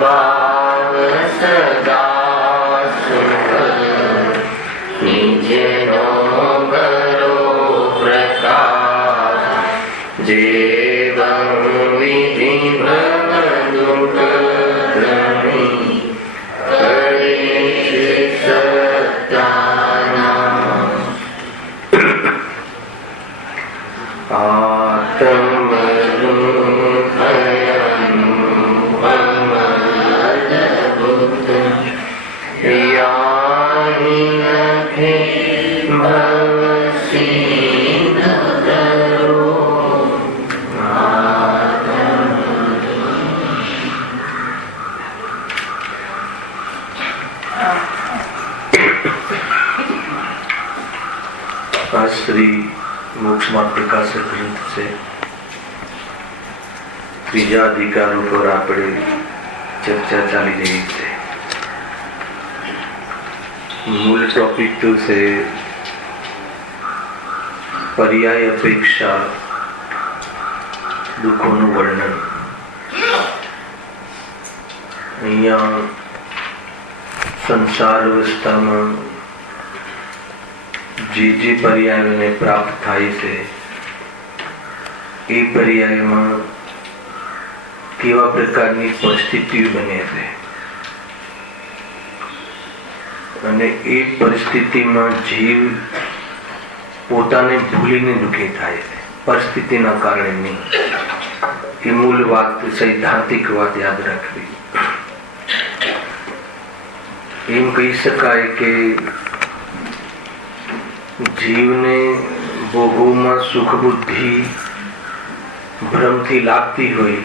ભાવ સદા સુખ નિજનો ગરો પ્રકાશ જેવં વિધિ ભવ દુઃખ ધણી કરે છે સત્યાનામ શ્રી મોક્ષ માર્ગ પ્રકાશક ગ્રંથ છે. ત્રીજા અધિકાર ઉપર આપણે ચર્ચા ચાલી રહી છે. મૂળ ટોપિક તો છે પર્યાય અપેક્ષા દુઃખોનું વર્ણન. અહીંયા સંસાર અવસ્થામાં જે પર્યાયોને પ્રાપ્ત થાય છે એ પર્યાયમાં કેવા પ્રકારની પરિસ્થિતિઓ બને છે અને એ પરિસ્થિતિમાં જીવ પોતાને ભૂલીને દુઃખી થાય છે, પરિસ્થિતિના કારણે નહીં. એ મૂળ વાત, સૈદ્ધાંતિક વાત યાદ રાખવી. એમ કહી શકાય કે જીવને ભોગવમાં સુખ બુદ્ધિ ભ્રમથી લાગતી હોય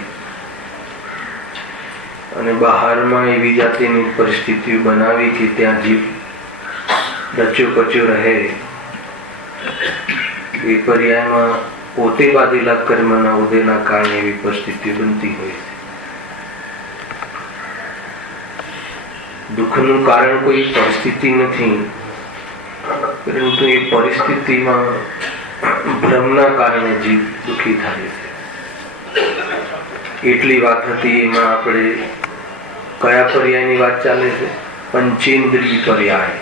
અને બહારમાં એવી જાતિની પરિસ્થિતિઓ બનાવી કે ત્યાં જીવ રચ્યો પચ્યો રહે. એ પર્યાયમાં પોતે બાંધેલા કર્મના ઉદયના કારણે એવી પરિસ્થિતિ બનતી હોય છે. દુઃખનું કારણ કોઈ પરિસ્થિતિ નથી, પરંતુ એ પરિસ્થિતિમાં ભ્રમના કારણે જીવ દુઃખી થાય છે. એટલી વાત હતી. એમાં આપણે કયા પર્યાયની વાત ચાલે છે? પંચેન્દ્રિય પર્યાય.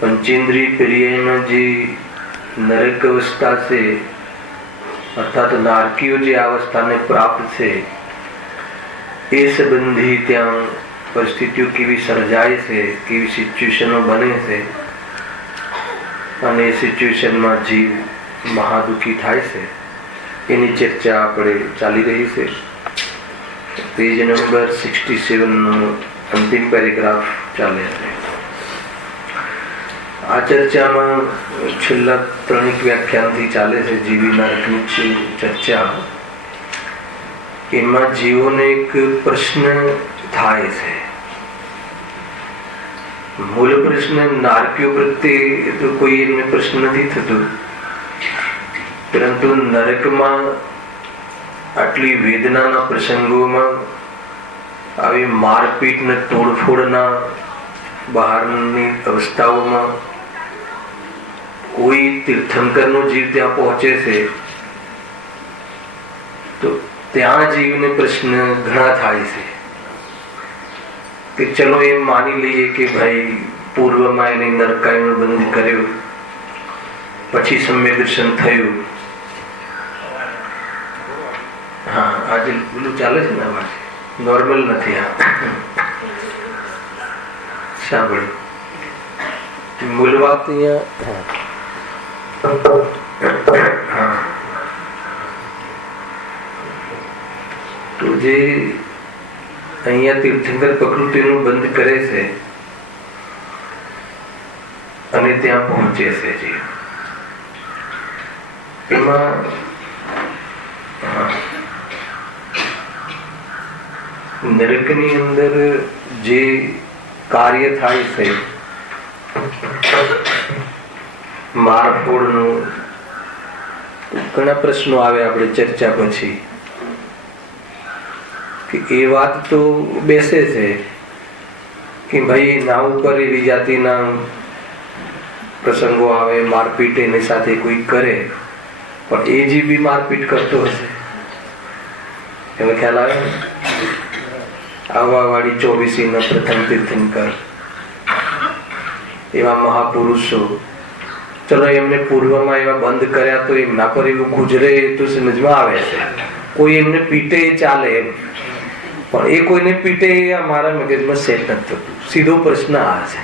પંચેન્દ્રિય પર્યાયમાં જે નરક અવસ્થા છે, અર્થાત નારકીઓ જે અવસ્થાને પ્રાપ્ત છે, એ સંબંધી ત્યાં પરિસ્થિતિઓ કેવી સર્જાય છે, કેવી સિચ્યુએશનો બને છે અને એ સિચ્યુએશનમાં જીવ મહાદુઃખી થાય છે, એની ચર્ચા આપણે ચાલી રહી છે. પેજ નંબર 67 નો અંતિમ પેરેગ્રાફ ચાલે છે. આ ચર્ચામાં છેલ્લા 3 વ્યાખ્યાનથી ચાલે છે જીવી નરકની ચર્ચા. એમાં જીવોને એક પ્રશ્ન થાય છે. મૂળ પ્રશ્ન નારકીઓ પ્રત્યે તો કોઈ એમને પ્રશ્ન નથી થતો, પરંતુ નરકમાં આટલી વેદનાના પ્રસંગોમાં આવી મારપીટ ને તોડફોડના બહારની અવસ્થાઓમાં કોઈ તીર્થંકરનો જીવ ત્યાં પહોંચે છે તો ત્યાં જીવને પ્રશ્ન ઘણા થાય છે કે ચલો એમ માની લઈએ કે ભાઈ પૂર્વમાં એને નરકાયનો બંધ કર્યો, પછી સમ્યક દર્શન થયું. હા, આજે પેલું ચાલે છે ને, અવાજ નોર્મલ નથી. આ સાંભળ્યું? મૂળ વાત અહીંયા તો જે અહીંયા તીર્થંકર પ્રકૃતિનું બંધ કરે છે અને ત્યાં પહોંચે છે જીવ. એમાં નરકની અંદર જે કાર્ય થાય છે મારફોડનું, ઘણા પ્રશ્નો આવે આપણે ચર્ચા પછી કે એ વાત તો બેસે છે કે ભાઈ ના ઉપર એવી જાતિના પ્રસંગો આવે, મારપીટ એની સાથે કોઈ કરે, પણ એ જે બી મારપીટ કરતો હશે, એનો ખ્યાલ આવે આવવા વાળી 24મી પ્રથમ તીર્થંકર એવા મહાપુરુષો, ચલો એમને પૂર્વમાં એવા બંધ કર્યા તો એમના પર એવું ગુજરે તો સમજમાં આવે છે. કોઈ એમને પીટે ચાલે એમ, પણ એ કોઈને પીટે મારા મગજમાં સેટ નથી થતું. સીધો પ્રશ્ન આ છે.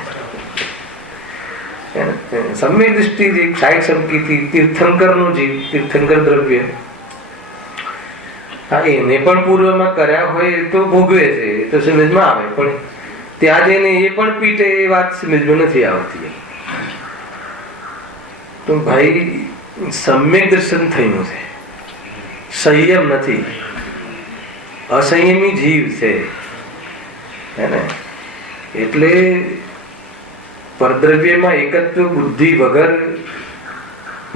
સમ્યક દૃષ્ટિ જે સાઈડ સમકીથી તીર્થંકરનું જીવ, તીર્થંકર દ્રવ્ય, હા એને પણ પૂર્વમાં કર્યા હોય તો ભોગવે છે, એ તો સમજમાં આવે. પણ ત્યાં જઈને એ પણ પીટે એ વાત સમજમાં નથી આવતી. તો ભાઈ સમ્યક દર્શન થયું છે, સંયમ નથી, અસંયમી જીવ છે હે ને. એટલે પરદ્રવ્યમાં એકત્વ બુદ્ધિ વગર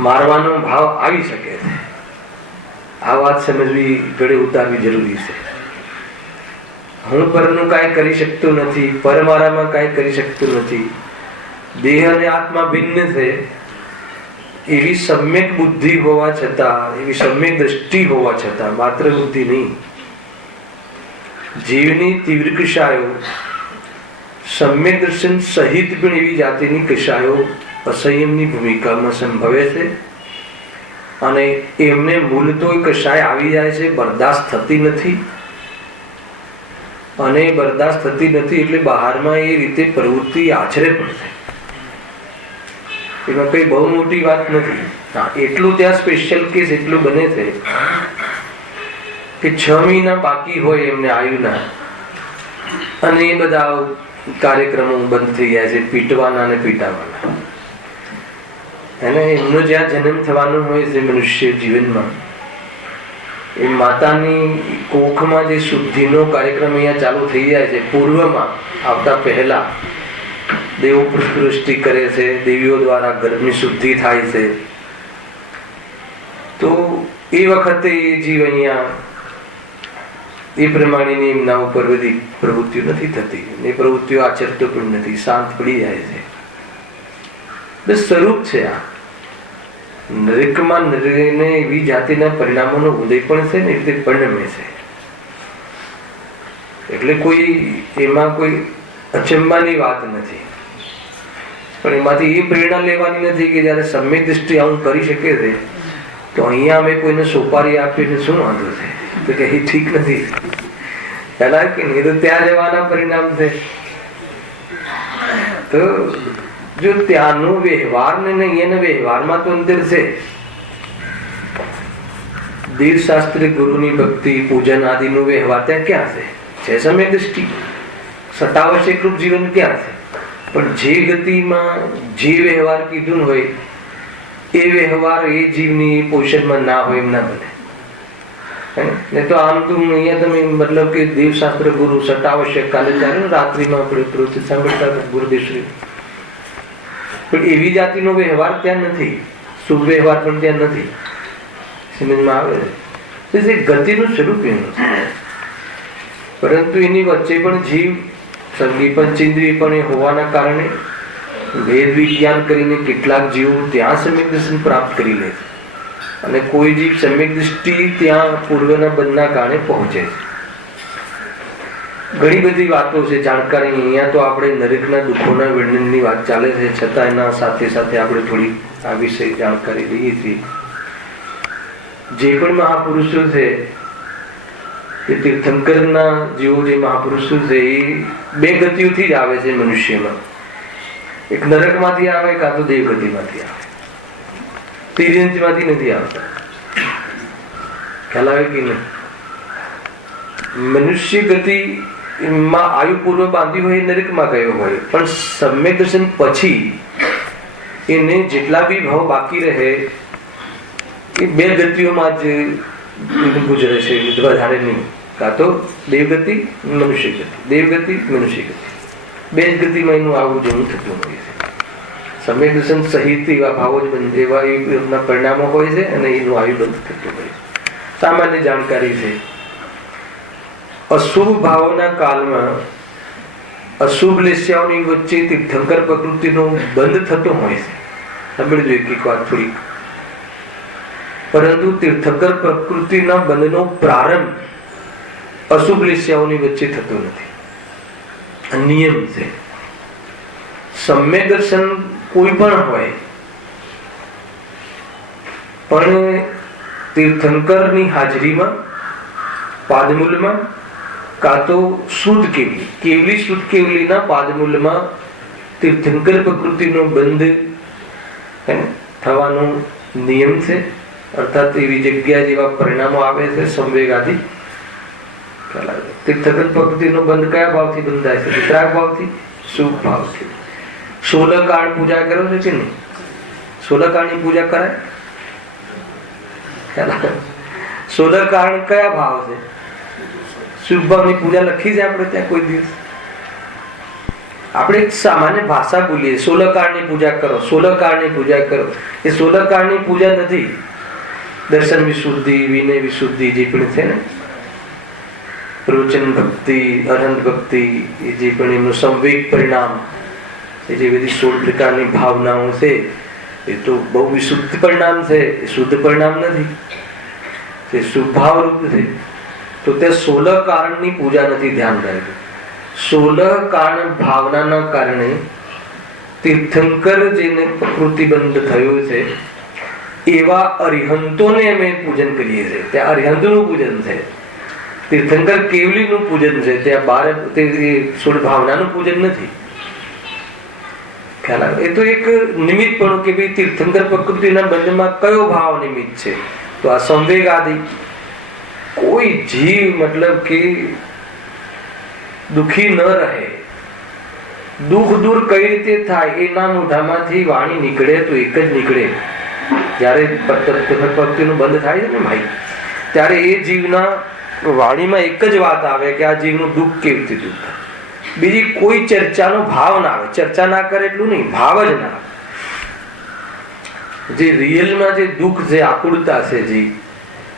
મારવાનો ભાવ આવી શકે છે. આ વાત સમજવી, ગળે ઉતારવી જરૂરી છે. હું પરનું કાંઈ કરી શકતો નથી, પર મારામાં કાંઈ કરી શકતો નથી, દેહ અને આત્મા ભિન્ન છે, એવી સમ્યક બુદ્ધિ હોવા છતાં, એવી સમ્યક દ્રષ્ટિ હોવા છતાં, માત્ર બુદ્ધિ નહીં, જીવની તીવ્ર કશાયો સમ્યક દર્શન સહિત પણ એવી જાતિની કશાયો અસંયમની ભૂમિકામાં સંભવે છે. અને એમને મૂળ તો કશાય આવી જાય છે, બરદાસ્ત થતી નથી. અને બરદાસ્ત થતી નથી એટલે બહારમાં એ રીતે પ્રવૃત્તિ આચરે પણ છે. એમાં કઈ બહુ મોટી વાત નથી. હા, એટલું ત્યાં સ્પેશિયલ કેસ એટલું બને છે કે 6 મહિના બાકી હોય એમને આયુના, અને એ બધા કાર્યક્રમો બંધ થઈ જાય છે, પીટવાના અને પીટાવાના. અને એમનો જ્યાં જન્મ થવાનો હોય છે મનુષ્ય જીવનમાં, એ માતાની કોખમાં જે શુદ્ધિનો કાર્યક્રમ અહીંયા ચાલુ થઈ જાય છે, પૂર્વમાં આવતા પહેલા દેવો પુષ્પવૃષ્ટિ કરે છે, દેવીઓ દ્વારા ગર્ભની શુદ્ધિ થાય છે. તો એ વખતે એ જીવ અહીંયા એ પ્રમાણેની એમના ઉપર બધી પ્રવૃત્તિઓ નથી થતી, એ પ્રવૃત્તિઓ આચરતો પણ નથી, શાંત પડી જાય છે. બસ સ્વરૂપ છે આ. નરકમાં નરને એવી જાતિના પરિણામોનો ઉદય પણ છે ને એટલે પરિણમે છે. એટલે કોઈ એમાં કોઈ અચંબાની વાત નથી. પણ એમાંથી એ પ્રેરણા લેવાની નથી કે જયારે સમ્યક દૃષ્ટિ આવું કરી શકે છે તો અહીંયા અમે કોઈને સોપારી આપીને શું વાંધો છે, તો કે એ ઠીક નથી. પેલા કે નહીં તો ત્યાં જવાના પરિણામ છે. તો જો ત્યાંનો વ્યવહાર ને નહીં, એના વ્યવહારમાં તો અંતર છે. દેવશાસ્ત્ર, ગુરુની ભક્તિ, પૂજન આદિનો વ્યવહાર ત્યાં ક્યાં છે? સમ્યક દૃષ્ટિ, સતાવશ્યક રૂપ જીવન ક્યાં છે? પણ જે ગતિમાં જે વ્યવહાર કીધું હોય એ વ્યવહાર એ જીવની પોષણમાં ના હોય એમ ના બને. ને તો આમ તો અહીંયા તમે મતલબ કે દેવશાસ્ત્ર, ગુરુ, સતાવશ્યક કાલે ચાલે રાત્રિમાં આપણે પ્રવૃત્તિ સાંભળતા ગુરુદેવશ્રી, પણ એવી જાતિનો વ્યવહાર ત્યાં નથી, શુભ વ્યવહાર પણ ત્યાં નથી. સમજમાં આવે છે ગતિનું સ્વરૂપ એનું છે. પરંતુ એની વચ્ચે પણ જીવ સંગી પંચેન્દ્રિય પણ હોવાના કારણે વેદ વિજ્ઞાન કરીને કેટલાક જીવો ત્યાં સમ્યક દર્શન પ્રાપ્ત કરી લે છે, અને કોઈ જીવ સમ્યક દૃષ્ટિ ત્યાં પૂર્વના બંધના કારણે પહોંચે છે. ઘણી બધી વાતો છે, જાણકારી. અહીંયા તો આપણે નરકના દુઃખોના વર્ણનની વાત ચાલે છે, છતાં એના સાથે સાથે આપણે થોડી આ વિષય જાણકારી લઈએ છીએ. જે પણ મહાપુરુષો છે એ તીર્થંકરના જેવો જે મહાપુરુષો છે એ 2 ગતિઓથી જ આવે છે મનુષ્યમાં. એક નરકમાંથી આવે, કાં તો દેવગતિમાંથી આવે, તિર્યંશમાંથી નથી આવતા. ખ્યાલ આવે કે નહીં? મનુષ્ય ગતિ માં આયુ પૂર્વ બાંધી હોય, નરકમાં ગયો હોય, પણ સમ્યક દર્શન પછી એને જેટલા બી ભાવ બાકી રહે એ 2 ગતિઓમાં જ ગુજરે છે, વધારે નહીં. કાં તો દેવગતિ, મનુષ્ય ગતિ, દેવગતિ, મનુષ્ય ગતિ, 2 જ ગતિમાં એનું આવું જેવું થતું હોય છે. સમ્યક દર્શન સહિત એવા ભાવો જ બંધ, એવા એમના પરિણામો હોય છે અને એનું આયુ બંધ થતું હોય છે. સામાન્ય જાણકારી છે. અશુભ ભાવના કાળમાં અશુભ લેસ્યાઓની વચ્ચે તીર્થંકર પ્રકૃતિનો બંધ થતો હોય છે. સમજજો એક વાત થોડીક. પરંતુ તીર્થંકર પ્રકૃતિના બંધનો પ્રારંભ અશુભ લેશિયાઓની વચ્ચે થતો નથી. આ નિયમ છે. સમ્યક દર્શન કોઈ પણ હોય, પણ તીર્થંકરની હાજરીમાં, પાદમૂલમાં, કાં તો શુદ્ધ કેવલી શુદ્ધ કેવલીના પાદમૂલમાં તીર્થંકર પ્રકૃતિનો બંધ થવાનો નિયમ છે. અર્થાત એવી જગ્યા જેવા પરિણામો આવે છે સંવેગ આદિ. તીર્થંકર પ્રકૃતિનો બંધ કયા ભાવથી બંધાય છે? વિતરાગ ભાવથી, શુભ ભાવથી. 16 કાળ પૂજા કરો છો કે નહીં? 16 કાળની પૂજા કરાય? 16 કાળ કયા ભાવ છે? શુભ ભાવની પૂજા લખી છે આપણે ત્યાં કોઈ દિવસ? આપણે સામાન્ય ભાષા બોલીએ, 16 કાળની પૂજા કરો, 16 કાળની પૂજા કરો. એ 16 કાળની પૂજા નથી. દર્શન વિશુદ્ધિ, વિનય વિશુદ્ધિ જે પણ છે ને, પ્રવચન ભક્તિ, અનંત ભક્તિ, એ જે પણ એમનું સંવેગ પરિણામ, એ જે બધી 16 પ્રકારની ભાવનાઓ છે, એ તો બહુ વિશુદ્ધ પરિણામ છે. એ શુદ્ધ પરિણામ નથી, એ શુભાવ રૂપ છે. તો તે 16 કારણની પૂજા નથી. ધ્યાન રાખજો. 16 કારણ ભાવનાના કારણે તીર્થંકર જેને પ્રકૃતિબંધ થયો છે એવા અરિહંતોને અમે પૂજન કરીએ છીએ. ત્યાં અરિહંતનું પૂજન છે, તીર્થંકર કેવલીનું પૂજન છે. ત્યાં બાર તે 16 ભાવનાનું પૂજન નથી. ખ્યાલ આવે? એ તો એક નિમિત્ત પણ કે ભાઈ તીર્થંકર પ્રકૃતિના બંધમાં કયો ભાવ નિમિત્ત છે? તો આ સંવેગ આદિ કોઈ જીવ મતલબ કે દુખી ન રહે, દુઃખ દૂર કઈ રીતે થાય? એના મોઢામાંથી વાણી નીકળે તો એક જ નીકળે. જયારે ભક્તિનું બંધ થાય છે ને ભાઈ, ત્યારે એ જીવના વાણીમાં એક જ વાત આવે કે આ જીવનું દુઃખ કેવી રીતે દૂર થાય. બીજી કોઈ ચર્ચાનો ભાવ ના આવે. ચર્ચા ના કરે એટલું નહીં, ભાવ જ ના આવે. જે રિયલમાં જે દુઃખ, જે આકુળતા છે જીવ,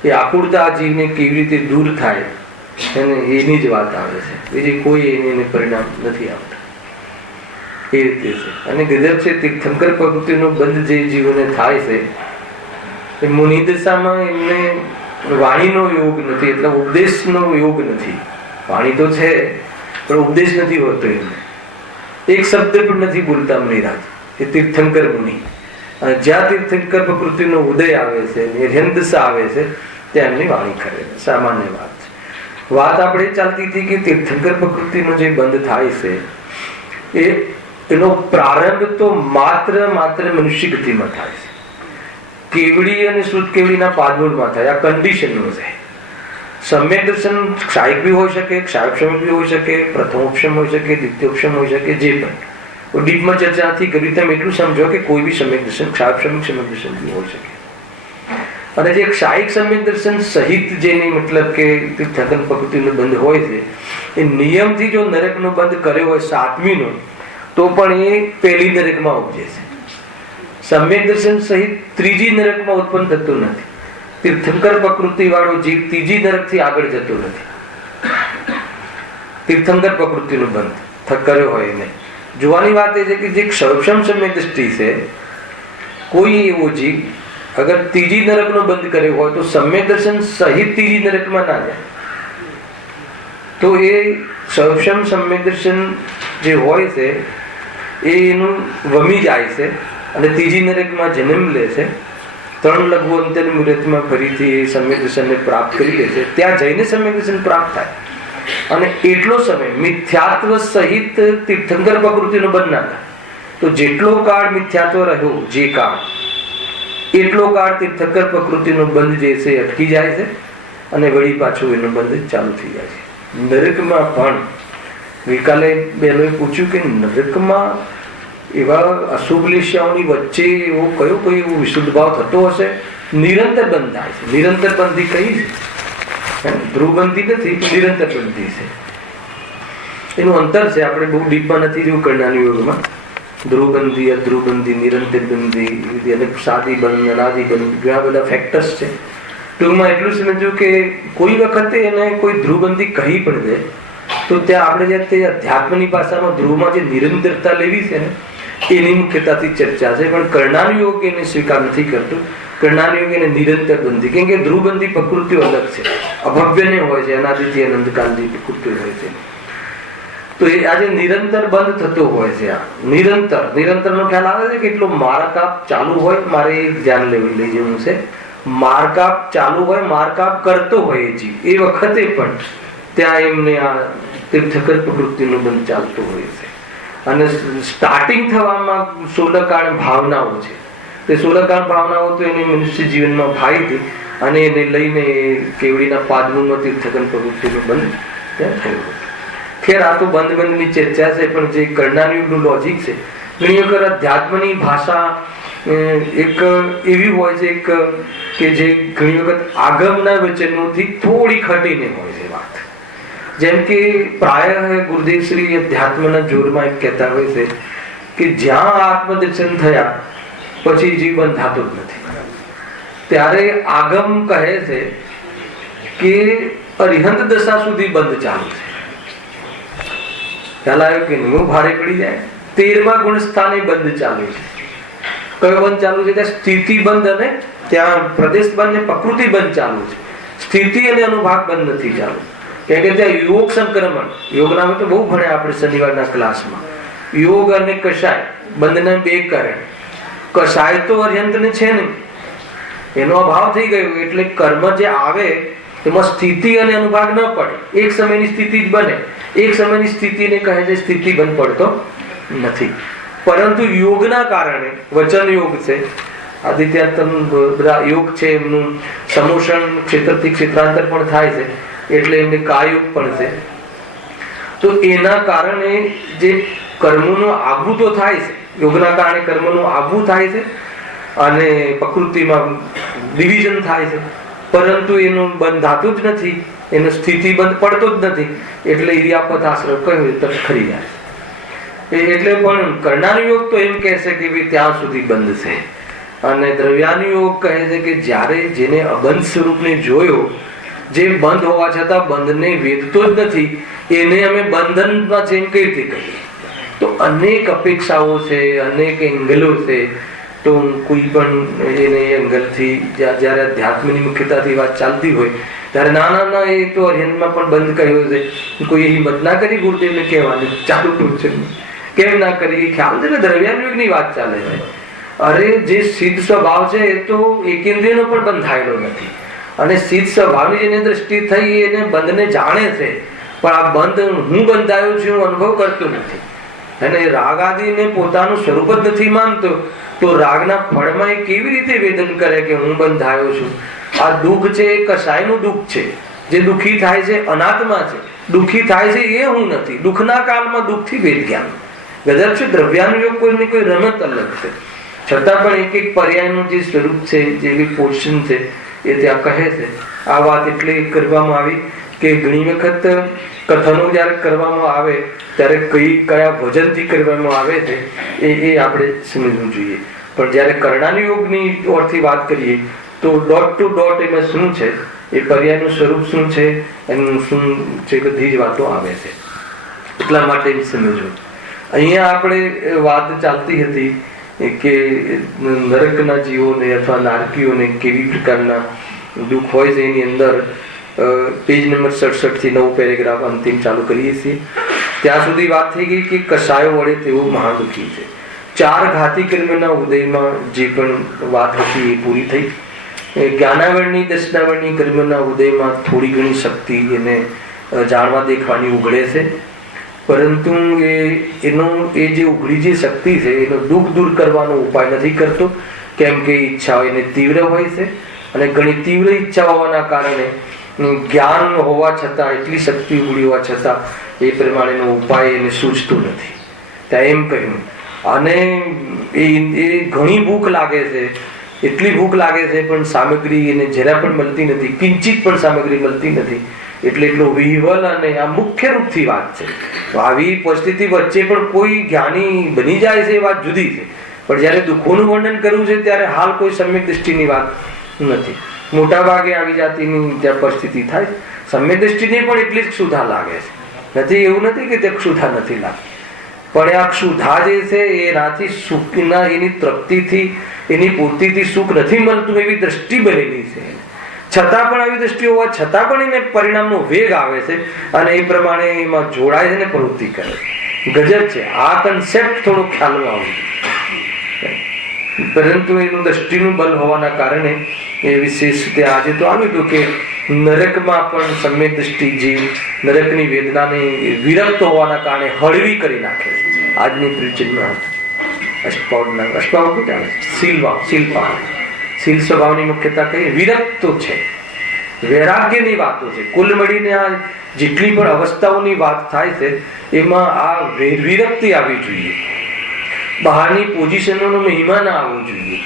એ આકુળતા જીવને કેવી રીતે દૂર થાય એની જ વાત આવે છે. બીજી કોઈ એને પરિણામ નથી આવતા. એ રીતે છે. અને ગજબ છે, તીર્થંકર પ્રકૃતિનો બંધ જે જીવોને થાય છે એ મુનિ દશામાં એમને વાણીનો યોગ નથી, એટલે ઉપદેશનો યોગ નથી. વાણી તો છે પણ ઉપદેશ નથી હોતો. એમને એક શબ્દ પણ નથી બોલતા મુનિરાજ, એ તીર્થંકર મુનિ. અને જ્યાં તીર્થંકર પ્રકૃતિનો ઉદય આવે છે, દશા આવે છે, ત્યાં એમની વાણી કરે. સામાન્ય વાત છે. વાત આપણે ચાલતી હતી કે તીર્થંકર પ્રકૃતિનો જે બંધ થાય છે એનો પ્રારંભ તો માત્ર મનુષ્ય ગતિમાં થાય છે. કેવડી અને શુદ્ધ કેવડીના પાદમૂળમાં થાય. આ કન્ડિશનનો છે. સમ્યક દર્શન ક્ષાયિક બી હોઈ શકે, ક્ષાયોપશમ બી હોઈ શકે, પ્રથમોપશમ હોઈ શકે, દ્વિતીયોપશમ હોઈ શકે, જે પણ. ડીપમાં ચર્ચા નથી કરી. તમે એટલું સમજો કે કોઈ બી સમ્યક દર્શન ક્ષાયોપશમ સમ્યક દર્શન બી હોઈ શકે. અને જે ક્ષાયિક સમ્યક દર્શન સહિત જેની મતલબ કે તીર્થંકર પ્રકૃતિનો બંધ હોય છે, એ નિયમથી જો નરકનો બંધ કર્યો હોય 7મીનો, તો પણ એ પહેલી નરકમાં ઉપજે છે. સમ્યક દર્શન સહિત ત્રીજી નરકમાં ઉત્પન્ન થતું નથી. તીર્થંકર પ્રકૃતિ વાળો જીવ ત્રીજી નરકથી આગળ જતો નથી. તીર્થંકર પ્રકૃતિનો બંધ કર્યો હોય નહીં. જોવાની વાત એ છે કે જે ક્ષૌક્ષમ સમ્યક દ્રષ્ટિ છે, કોઈ એવો જીવ અગર ત્રીજી નરકનો બંધ કર્યો હોય તો સમ્યક દર્શન સહિત ત્રીજી નરકમાં ના જાય. તો એ ક્ષૌક્ષમ સમ્યક દર્શન જે હોય છે એનું વમી જાય છે અને ત્રીજી નરકમાં જન્મ લે છે. 3 લઘુ અંતર મુહૂર્તમાં ફરીથી એ સમ્યક દર્શનને પ્રાપ્ત કરી લે છે. ત્યાં જઈને સમ્યક દર્શન પ્રાપ્ત થાય. અને એટલો સમય મિથ્યાત્વ સહિત તીર્થંકર પ્રકૃતિનો બંધ ના થાય. તો જેટલો કાળ મિથ્યાત્વ રહ્યો, જે કાળ, એટલો કાળ તીર્થંકર પ્રકૃતિનો બંધ જે છે અટકી જાય છે અને વળી પાછું એનો બંધ ચાલુ થઈ જાય છે. નરકમાં પણ ગઈકાલે બહેનોએ પૂછ્યું કે નરકમાં એવા અશુભ લેશિયાઓની વચ્ચે એવો કયો કોઈ એવો વિશુદ્ધ ભાવ થતો હશે? નિરંતર બંધ થાય છે. નિરંતર બંધી કઈ છે? ધ્રુવબંધી નથી, નિરંતર બંધી છે. એનું અંતર છે. આપણે બહુ ડીપમાં નથી જેવું કરનારી યોગમાં. ધ્રુવબંધી, અધ્રુવબંધી, નિરંતર બંધી અને સાદી બંધ, અનાદિ બંધ, ઘણા બધા ફેક્ટર્સ છે. ટૂંકમાં એટલું સમજ્યું કે કોઈ વખતે એને કોઈ ધ્રુવબંધી કહી પણ દે તો ત્યાં આપણે જે તે અધ્યાત્મની ભાષામાં ધ્રુવમાં જે નિરંતરતા લેવી છે ને, એની મુખ્યતાથી ચર્ચા છે. પણ કરનાર યોગ એને સ્વીકાર નથી કરતું. કરનાર યોગ એને નિરંતર બંધી, કેમ કે ધ્રુવબંધી પ્રકૃતિઓ અલગ છે, અભવ્યને હોય છે, અનાદિથી અનંતકાલની પ્રકૃતિઓ હોય છે. તો એ આજે નિરંતર બંધ થતો હોય છે. આ નિરંતર નો ખ્યાલ આવે છે કે એટલો મારકાપ ચાલુ હોય, મારે ધ્યાન લઈ જવું છે. મારકાપ ચાલુ હોય, મારકાપ કરતો હોય જીવ, એ વખતે પણ ત્યાં એમને આ તીર્થકર પ્રવૃત્તિનું બંધ ચાલતું હોય છે. અને સ્ટાર્ટિંગ થવામાં 16 કાળ ભાવનાઓ છે. તે 16 કાળ ભાવનાઓ તો એને મનુષ્ય જીવનમાં ભાઈ હતી, અને એને લઈને કેવડીના પાદમુમાં તીર્થકર પ્રવૃત્તિનું બંધ ત્યાં થયું. ખેર આ તો બંધની ચર્ચા છે, પણ જે કરનાર યુગનું લોજિક છે, ઘણી વખત અધ્યાત્મની ભાષા એક એવી હોય છે કે જે ઘણી વખત આગમના વચનોથી થોડી ખટીને હોય છે વાત. જેમ કે પ્રાય ગુરુદેવ શ્રી અધ્યાત્મના જોરમાં એમ કહેતા હોય છે કે જ્યાં આત્મદર્શન થયા પછી જીવ બંધ થતો જ નથી. ત્યારે આગમ કહે છે કે અરિહંત દશા સુધી બંધ ચાલુ છે. ખ્યાલ આવ્યો કે હું ભારે પડી જાય. 13મા ગુણ સ્થાને બંધ ચાલુ છે. કયો બંધ ચાલુ છે? ત્યાં સ્થિતિ બંધ અને ત્યાં પ્રદેશ બંધ અને પ્રકૃતિ બંધ ચાલુ છે. સ્થિતિ અને અનુભાગ બંધ નથી ચાલુ. કેમ કે ત્યાં યોગ સંક્રમણ, યોગ નામે તો બહુ ભણ્યા આપણે શનિવારના ક્લાસમાં. યોગ અને કષાય બંધના 2 કારણ. કષાય તો અર્યંતને છે નહીં, એનો અભાવ થઈ ગયો, એટલે કર્મ જે આવે એમાં સ્થિતિ અને અનુભાગ ન પડે. એક સમયની સ્થિતિ જ બને. એક સમયની સ્થિતિને કહે છે સ્થિતિ બંધ પડતો નથી. પરંતુ યોગના કારણે, વચન યોગ છે, આદિત્યાત્મ બધા યોગ છે, એમનું સમોષણ ક્ષેત્રથી ક્ષેત્રાંતર પણ થાય છે, એટલે એમને કાયોગ પણ છે. તો એના કારણે જે કર્મોનો આબુ તો થાય છે, યોગના કારણે કર્મનો આબુ થાય છે અને પ્રકૃતિમાં ડિવિઝન થાય છે, પરંતુ એનું બંધ થતું જ નથી, એનો સ્થિતિ બંધ પડતો જ નથી. એટલે ઇરિયાપત આશ્રય કહ્યું તો ખરી જાય. એટલે પણ કરનાર યોગ તો એમ કહે છે કે ભાઈ ત્યાં સુધી બંધ છે. અને દ્રવ્યાન યોગ કહે છે કે જ્યારે જેને અબંધ સ્વરૂપને જોયો, જે બંધ હોવા છતાં બંધને વેદતો જ નથી, એને અમે બંધનમાં છે એમ કઈ રીતે કહીએ? તો અનેક અપેક્ષાઓ છે, અનેક એંગલો છે. તો કોઈ પણ એને એંગલથી જ્યારે અધ્યાત્મની મુખ્યતાથી વાત ચાલતી હોય ત્યારે ના એ તો અર્યંતમાં પણ બંધ કહ્યો છે, કોઈ હિંમત ના કરી ગુરુદેવને કહેવાની ચાલુ કર્યું છે. કેમ ના કરી? ખ્યાલ છે ને દ્રવ્યાન યોગની વાત ચાલે છે. અરે જે સિદ્ધ સ્વભાવ છે એ તો એકેન્દ્રિયનો પણ બંધ થયેલો નથી, અને સિદ્ધ સ્વભાવની જેની દ્રષ્ટિ થઈ એને બંધને જાણે છે, પણ આ બંધ હું બંધાયો છું હું અનુભવ કરતો નથી. અને રાગ આદિને પોતાનું સ્વરૂપ જ નથી માનતો, તો રાગના ફળમાં એ કેવી રીતે વેદન કરે કે હું બંધાયો છું? આ દુઃખ છે એ કસાયનું દુઃખ છે. જે દુઃખી થાય છે અનાત્મા છે, દુઃખી થાય છે એ હું નથી. દુઃખના કાળમાં દુઃખથી વેદ જ્ઞાન ગજબ છે. દ્રવ્યાન યોગ કોઈને કોઈ રમત અલગ છે, છતાં પણ એક એક પર્યાયનું જે સ્વરૂપ છે, જેવી પોર્શન છે એ ત્યાં કહે છે. આ વાત એટલે કરવામાં આવી કે ઘણી વખત કથનો જયારે કરવામાં આવે ત્યારે કયા વજનથી કરવામાં આવે છે એ આપણે સમજવું જોઈએ. પણ જયારે કરણાન યોગની ઓરથી વાત કરીએ તો ડોટ ટુ ડોટ એમાં શું છે, એ પર્યાયનું સ્વરૂપ શું છે, એનું શું છે, બધી જ વાતો આવે છે. એટલા માટે સમજવું. અહીંયા આપણે વાત ચાલતી હતી કે નરકના જીવોને અથવા નારકીઓને કેવી પ્રકારના દુઃખ હોય છે. એની અંદર પેજ નંબર 67 થી 9 પેરેગ્રાફ અંતિમ ચાલુ કરીએ છીએ. ત્યાં સુધી વાત થઈ ગઈ કે કસાયો વડે તેઓ મહાદુખી છે. 4 ઘાતી કર્મના ઉદયમાં જે પણ વાત હતી એ પૂરી થઈ. જ્ઞાનાવરણની દર્શનાવરણની કર્મના ઉદયમાં થોડી ઘણી શક્તિ એને જાણવા દેખવાની ઉઘડે છે, પરંતુ એ જે ઉઘડી જે શક્તિ છે એનો દુઃખ દૂર કરવાનો ઉપાય નથી કરતો. કેમ કે ઈચ્છાઓ એને તીવ્ર હોય છે, અને ઘણી તીવ્ર ઈચ્છા હોવાના કારણે જ્ઞાન હોવા છતાં, એટલી શક્તિ ઉઘડી હોવા છતાં એ પ્રમાણેનો ઉપાય એને સૂચતો નથી. ત્યાં એમ કહ્યું. અને એ ઘણી ભૂખ લાગે છે, એટલી ભૂખ લાગે છે, પણ સામગ્રી એને જરા પણ મળતી નથી, કિંચિત પણ સામગ્રી મળતી નથી. એટલે એટલો વિહવલ અને આ મુખ્ય રૂપથી વાત છે. તો આવી પરિસ્થિતિ વચ્ચે પણ કોઈ જ્ઞાની બની જાય છે એ વાત જુદી છે, પણ જયારે દુઃખોનું વર્ણન કરવું છે ત્યારે હાલ કોઈ સમ્યક દ્રષ્ટિની વાત નથી. મોટા ભાગે આવી જાતિની ત્યાં પરિસ્થિતિ થાય. સમ્યક દ્રષ્ટિને પણ એટલી જ ક્ષુધા લાગે છે. નથી એવું નથી કે તે ક્ષુધા નથી લાગતી, પણ આ ક્ષુધા જે છે એનાથી સુખના, એની તૃપ્તિથી એની પૂર્તિથી સુખ નથી મળતું એવી દ્રષ્ટિ બનેલી છે. છતાં પણ આવી દ્રષ્ટિ હોવા છતાં પણ એને પરિણામનો વેગ આવે છે અને એ પ્રમાણે એમાં જોડાય છે ને પ્રવૃત્તિ કરે. ગજબ છે. આ કન્સેપ્ટ થોડો ખ્યાલમાં આવે, પરંતુ એનું દ્રષ્ટિનું બલ હોવાના કારણે એ વિશેષ રીતે આજે તો આવ્યું હતું કે નરકમાં પણ સમ્યક દ્રષ્ટિ જીવ નરકની વેદનાને વિરક્ત હોવાના કારણે હળવી કરી નાખે. આજની પ્રિચિનમાં અષ્ટભાવ શીલ સ્વભાવની મુખ્યતા કહીએ વિરક્તો છે, વૈરાગ્યની વાતો છે. કુલ મળીને આ જેટલી પણ અવસ્થાઓની વાત થાય છે એમાં આ વિરક્તિ આવવી જોઈએ. બહારની પોઝિશનોનો મહિમા ના આવવો જોઈએ.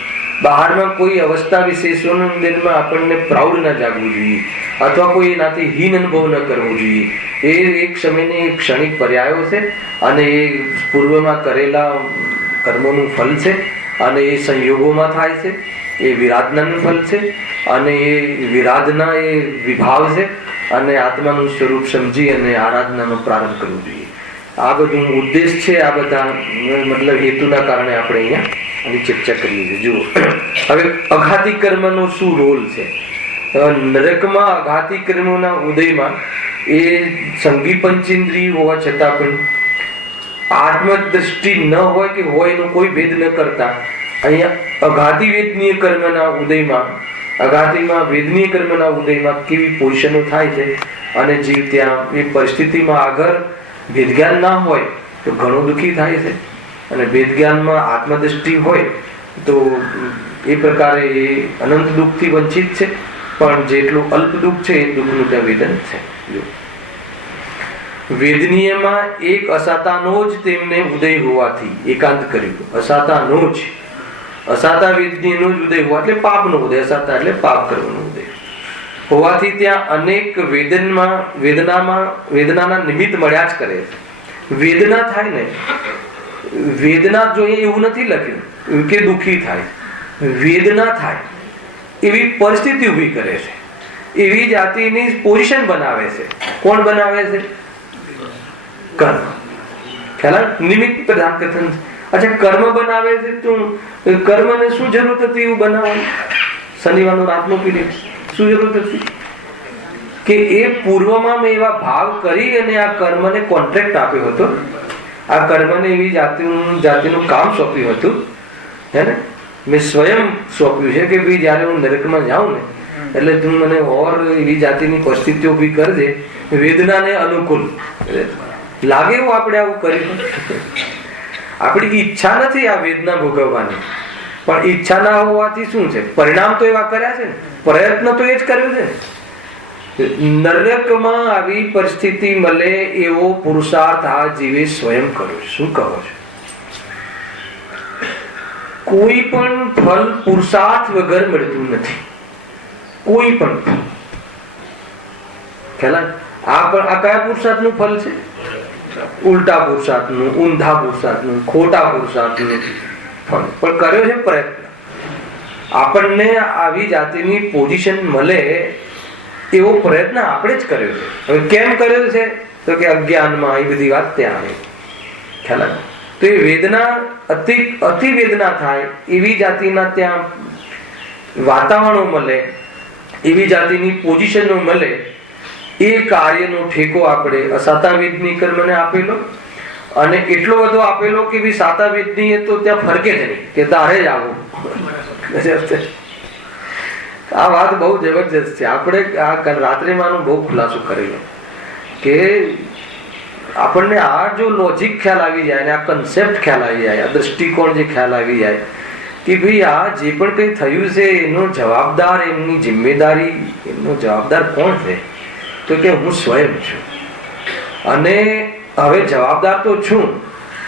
બહારમાં કોઈ અવસ્થા વિશેષોના અંદરમાં આપણને પ્રાઉડ ના જાગવું જોઈએ અથવા કોઈ એનાથી હીન અનુભવ ન કરવો જોઈએ. એ એક સમયની ક્ષણિક પર્યાયો છે અને એ પૂર્વમાં કરેલા કર્મોનું ફલ છે અને એ સંયોગોમાં થાય છે. એ વિરાધનાનું ફલ છે અને એ વિરાધના એ વિભાવ છે અને આત્માનું સ્વરૂપ સમજી અને આરાધનાનો પ્રારંભ કરવો જોઈએ. આ બધું ઉદ્દેશ છે. આ બધા મતલબ હેતુના કારણે આપણે અહીંયા આની ચર્ચા કરીએ છીએ. જુઓ હવે અઘાતી કર્મનો શું રોલ છે. નરકમાં અઘાતી કર્મોના ઉદયમાં એ સંગી પંચેન્દ્રિય હોવા છતાં પણ આત્મદ્રષ્ટિ ન હોય કે હોય એનો કોઈ ભેદ ન કરતા અહીંયા અઘાતી વેદનીય કર્મના ઉદયમાં અઘાતીમાં વેદનીય કર્મના ઉદયમાં કેવી પોઝિશનો થાય છે અને જીવ ત્યાં એ પરિસ્થિતિમાં આગળ ભેદ જ્ઞાન ના હોય તો ઘણું દુઃખી થાય છે અને ભેદ જ્ઞાનમાં આત્મદ્રષ્ટિ હોય તો એ પ્રકારે એ અનંત દુઃખથી વંચિત છે. પણ જેટલું અલ્પ દુઃખ છે એ દુઃખનું ત્યાં વેદન છે. વેદનીયમાં એક અસાતાનો જ તેમને ઉદય હોવાથી એકાંત કર્યું. અસાતાનો જ અસાતા વેદનીયનો જ ઉદય હોવા એટલે પાપનો ઉદય. અસાતા એટલે પાપ કર્મનો ઉદય હોવાથી ત્યાં અનેક વેદનાના નિમિત્ત મળ્યા જ કરે છે. વેદના થાય ને, વેદના જોઈએ એવું નથી લખ્યું કે દુઃખી થાય. વેદના થાય એવી પરિસ્થિતિ ઊભી કરે છે, એવી જાતિની પોઝિશન બનાવે છે. કોણ બનાવે છે? કર્મ. ખ્યાલ? નિમિત્ત પ્રધાન કથન. અચ્છા, કર્મ બનાવે છે તો કર્મને શું જરૂર હતી એવું બનાવવાનું? શનિવારનો રાતનો પીરિયડ શું જરૂર હતી કે એ પૂર્વમાં મેં એવા ભાવ કરી અને આ કર્મને કોન્ટ્રાક્ટ આપ્યો હતો. આ કર્મને એવી જાતિનું કામ સોંપ્યું હતું હે ને. મેં સ્વયં સોંપ્યું છે કે ભાઈ જયારે હું નરકમાં જાઉં ને એટલે તું મને ઓર એવી જાતિની પરિસ્થિતિઓ ઊભી કરજે વેદનાને અનુકૂળ લાગે એવું આપણે આવું કર્યું. આપણી ઈચ્છા નથી આ વેદના ભોગવવાની, પણ ઈચ્છા ના હોવાથી શું છે? પરિણામ તો એવા કર્યા છે ને, પ્રયત્ન તો એ જ કર્યું છે ને. નરકમાં આવી પરિસ્થિતિ મળે એવો પુરુષાર્થ આ જીવે સ્વયં કર્યો. શું કહો છો? કોઈ પણ ફળ પુરુષાર્થ વગર મળતું નથી. કોઈ પણ ફળ. ખ્યાલ? આ કયા પુરુષાર્થનું ફળ છે? ઉલટા પુરુષાર્થનું, ઊંધા પુરુષાર્થનું, ખોટા પુરુષાર્થનું ફળ. પણ કર્યો છે પ્રયત્ન. આપણને આવી જાતિની પોઝિશન મળે એવો પ્રયત્ન આપણે જ કર્યો છે. હવે કેમ કર્યો છે તો કે અજ્ઞાનમાં એ બધી વાત ત્યાં આવે. ખ્યાલ? તો એ વેદના અતિ વેદના થાય એવી જાતિના ત્યાં વાતાવરણો મળે, એવી જાતિની પોઝિશનો મળે, એ કાર્યનો ઠેકો આપણે અસાતાવેદની કર્મને આપેલો અને એટલો બધો આપેલો કે ભાઈ સાતાવેદની તો ત્યાં ફરકે જ નહીં કે તારે જ આવું. આ વાત બહુ જબરજસ્ત છે. આપણે આ રાત્રિમાંનો બહુ ખુલાસો કરેલો કે આપણને આ જો લોજિક ખ્યાલ આવી જાય ને આ કન્સેપ્ટ ખ્યાલ આવી જાય, આ દ્રષ્ટિકોણ જે ખ્યાલ આવી જાય કે ભાઈ આ જે પણ કંઈ થયું છે એનો જવાબદાર, એમની જિમ્મેદારી, એમનો જવાબદાર કોણ છે? તો કે હું સ્વયં છું. અને હવે જવાબદાર તો છું,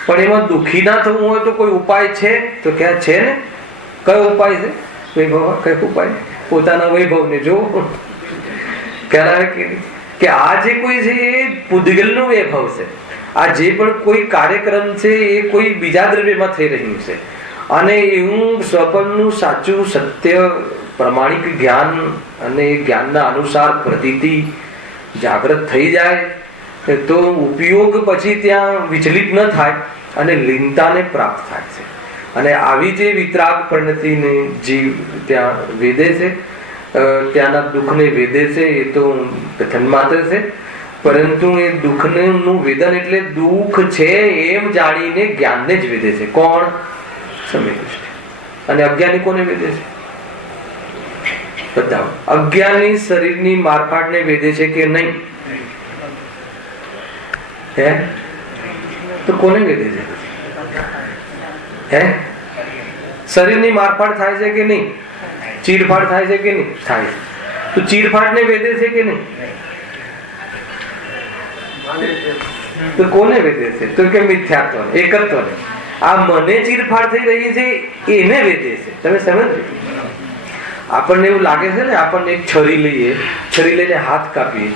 પણ એમાં દુઃખી ના થવું હોય તો કોઈ ઉપાય છે? તો કે છે ને. કયો ઉપાય છે? વૈભવ. કયો ઉપાય? પોતાના વૈભવને જોવો. કે આ જે કોઈ છે એ પૂદગલનો વૈભવ છે. આ જે પણ કોઈ કાર્યક્રમ છે એ કોઈ બીજા દ્રવ્યમાં થઈ રહ્યું છે અને એવું સ્વપનનું સાચું સત્ય પ્રમાણિક જ્ઞાન અને જ્ઞાનના અનુસાર પ્રતીતિ જાગૃત થઈ જાય તો ઉપયોગ પછી ત્યાં વિચલિત ન થાય અને લીનતાને પ્રાપ્ત થાય છે. અને આવી જે વિતરાગ પરિણતિને જીવ ત્યાં વેદે છે, ત્યાંના દુઃખને વેદે છે, એ તો કથન માત્ર છે. પરંતુ એ દુઃખનું વેદન એટલે દુઃખ છે એમ જાણીને જ્ઞાનને જ વેદે છે. કોણ? સમ્યક દૃષ્ટિ. અને અજ્ઞાની કોને વેદે છે? બધા અજ્ઞાની શરીરની મારફાટને વેદે છે કે નહીં? હે? તો કોને વેદે છે? હે? શરીરની મારફાટ થાય છે કે નહીં? ચીરફાડ થાય છે કે નહીં? થાય છે. તો ચીરફાડ ને વેદે છે કે નહીં? તો કોને વેદે છે? તો કે મિથ્યાત્વ, એકત્વ. આ મને ચીરફાડ થઈ રહી છે એને વેદે છે. તમે સમજ? આપણને એવું લાગે છે ને, આપણને એક છરી લઈએ, છરી લઈને હાથ કાપીએ,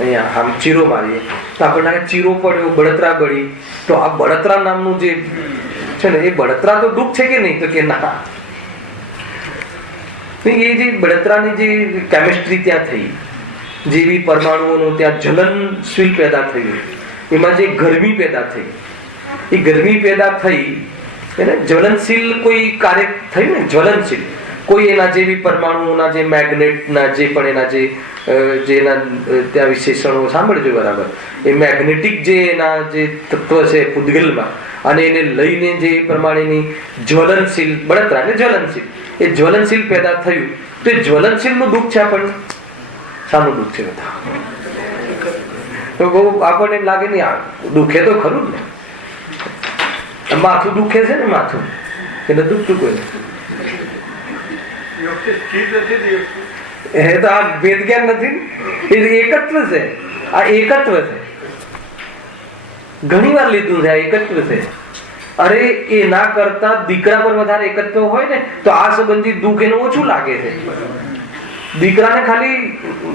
અહીંયા આમ ચીરો મારીએ તો આપણને ચીરો પડ્યો, બળતરા બળી. તો આ બળતરા નામનું જે છે ને, એ બળતરા તો દુઃખ છે કે નહીં? તો કે ના. એ જે બળતરાની જે કેમિસ્ટ્રી ત્યાં થઈ, જેવી પરમાણુઓનો ત્યાં જ્વલનશીલ પેદા થયું, એમાં જે ગરમી પેદા થઈ, એ ગરમી પેદા થઈ એને જ્વલનશીલ કોઈ કાર્ય થયું ને, જ્વલનશીલ કોઈ એના જેવી પરમાણુઓના જે મેગ્નેટના જે પણ એના જેના ત્યાં વિશેષણો સાંભળજો બરાબર. એ મેગ્નેટિક જે એના જે તત્વ છે પૂદગલમાં, અને એને લઈને જે પ્રમાણેની જ્વલનશીલ બળતરા એટલે જ્વલનશીલ, એ જ્વલનશીલ પેદા થયું. તો એ જ્વલનશીલ નું દુઃખ છે આપણને. શાનું દુઃખ છે? તો બહુ આપણને એમ લાગે નહીં, આ દુઃખે તો ખરું ને. માથું દુઃખે છે ને, માથું એને દુઃખતું કોઈ નથી. એ તો આ ભેદ જ્ઞાન નથી, એ એકત્વ છે. આ એકત્વ છે. ઘણી વાર લીધું છે આ એકત્વ છે. અરે એ ના કરતા દીકરા પર વધારે એકત્વ હોય ને તો આ સંબંધી દુઃખ એનું ઓછું લાગે છે. દીકરાને ખાલી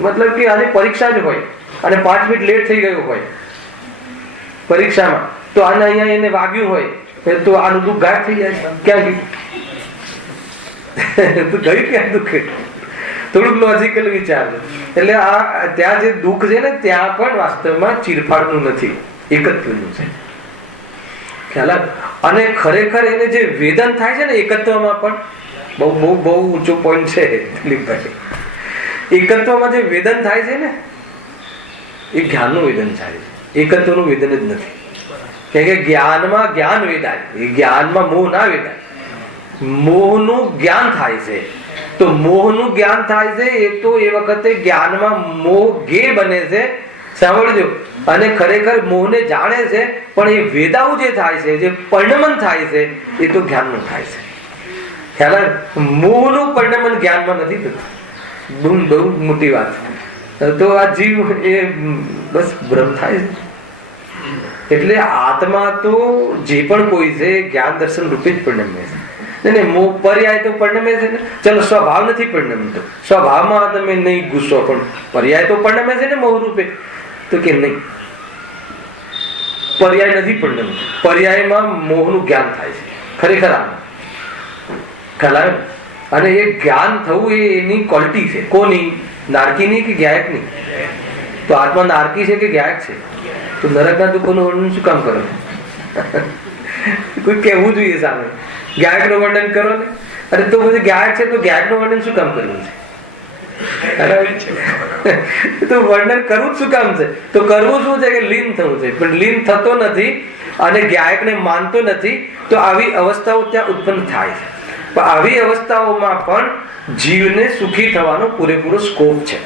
મતલબ કે આજે પરીક્ષા જ હોય અને 5 મિનિટ લેટ થઈ ગયું હોય પરીક્ષામાં, તો આને અહીંયા એને વાગ્યું હોય તો આનું દુઃખ ગાયબ થઈ જાય. ક્યાં ગયું? તો ગયું ક્યાં દુઃખ? થોડુંક લોજિકલ વિચાર. એટલે આ ત્યાં જે દુઃખ છે ને, ત્યાં પણ વાસ્તવમાં ચીરફાડનું નથી, એકત્વનું છે. ખ્યાલ? અને ખરેખર એને જે વેદન થાય છે ને એકત્વમાં, પણ બહુ બહુ બહુ ઊંચો પોઈન્ટ છે દિલીપભાઈ. એકત્વમાં જે વેદન થાય છે ને, એ જ્ઞાનનું વેદન થાય છે, એકત્વનું વેદન જ નથી. કેમ કે જ્ઞાનમાં જ્ઞાન વેદાય, એ જ્ઞાનમાં મોહ ના વેદાય. મોહનું જ્ઞાન થાય છે. તો મોહનું જ્ઞાન થાય છે એ તો એ વખતે જ્ઞાનમાં મોહ ગે બને છે. સાંભળજો. અને ખરેખર મોહને જાણે છે, પણ એ વેદાઉ જે થાય છે, જે પરિણમન થાય છે, એ તો જ્ઞાનનું થાય છે. ખ્યાલ? મોહનું પરિણમન જ્ઞાનમાં નથી થતું. બહુ મોટી વાત. તો આ જીવ એ બસ ભ્રમ થાય છે. એટલે આત્મા તો જે પણ કોઈ છે જ્ઞાન દર્શન રૂપે જ પરિણમે છે. મોહ પર્યાય તો પરિણમે છે ને. ચલો સ્વભાવ નથી પરિણમતો, સ્વભાવમાં તમે નહીં ગુસ્સો, પણ પર્યાય તો પરિણમે છે ને મોહ રૂપે. તો કે નહીં, પર્યાય નથી પરિણમતો. પર્યાયમાં મોહનું જ્ઞાન થાય છે ખરેખર. આમાં ખ્યાલ? અને એ જ્ઞાન થવું એ એની ક્વોલિટી છે. કોની? નારકીની કે ગાયકની? તો આત્મા નારકી છે કે ગાયક છે? તો નરકના દુઃખોનું વર્ણન શું કામ કરો? કોઈ કહેવું જોઈએ સામે, ગાયક નું વર્ણન કરો ને. અરે તો પછી ગાયક છે તો ગાયક નું વર્ણન શું કામ કરવું છે? તો વર્ણન કરવું શું કામ છે? તો કરવું શું છે કે લીન થવું છે, પણ લીન થતો નથી અને ગાયકને માનતો નથી. તો આવી અવસ્થાઓ ત્યાં ઉત્પન્ન થાય છે. પણ આવી અવસ્થાઓમાં પણ જીવને સુખી થવાનો પૂરેપૂરો સ્કોપ છે.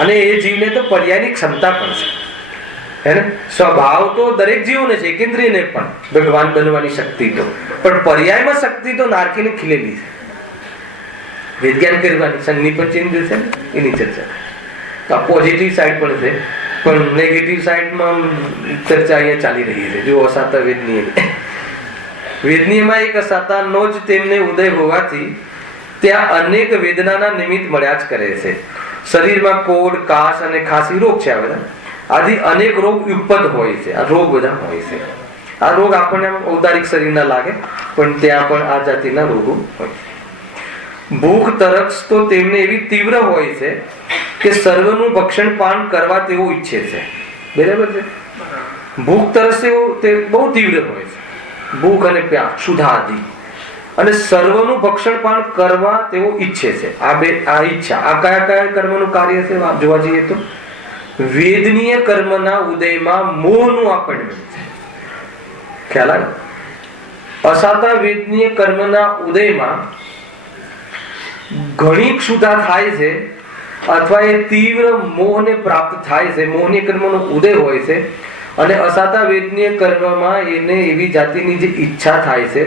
અને એ જીવને તો પર્યાયની ક્ષમતા પણ છે. સ્વભાવ તો દરેક જીવને છે, કેન્દ્રીયને પણ ભગવાન બનવાની શક્તિ તો, પણ પર્યાયમાં શક્તિ તો નારકીને ખીલેલી છે. વિજ્ઞાન કરવાની સંજ્ઞી પણ ચેન્જ છે ને, એની ચર્ચા. તો આ પોઝિટિવ સાઈડ પણ છે, પણ નેગેટિવ સાઈડમાં ચર્ચા અહીંયા ચાલી રહી છે. જો અસાતા વેદનીય, વેદનીયમાં એક અસાતાનો જ તેમને ઉદય હોવાથી ત્યાં અનેક વેદનાના નિમિત્ત મળ્યા જ કરે છે. શરીરમાં કોડ, કાશ અને ખાંસી રોગ છે. આ બધા આદિ અનેક રોગ ઉત્પન્ન હોય છે. આ રોગ બધા હોય છે. આ રોગ આપણને ઔદારિક શરીરના લાગે, પણ ત્યાં પણ આ જાતિના રોગો હોય છે. ભૂખ તરસ તો તેમને એવી તીવ્ર હોય છે કે સર્વનું ભક્ષણ પાન કરવા તેઓ ઈચ્છે છે. બરાબર છે? ભૂખ તરસ તે બહુ તીવ્ર હોય છે. ભૂખ અને પ્યાસ, સુધાદી અને સર્વનું ભક્ષણપાન કરવા તેઓ ઈચ્છે છે. આ ઈચ્છા આ કયા કયા કર્મનું કાર્ય છે જોવા જઈએ તો વેદનીય કર્મના ઉદયમાં મોહનું આપણને ખ્યાલ આવે. અસાતા વેદનીય કર્મના ઉદયમાં ઘણી ક્ષુધા થાય છે અથવા એ તીવ્ર મોહને પ્રાપ્ત થાય છે. મોહનીય કર્મનો ઉદય હોય છે અને અસાતા વેદનીય કર્મમાં એને એવી જાતિની જે ઈચ્છા થાય છે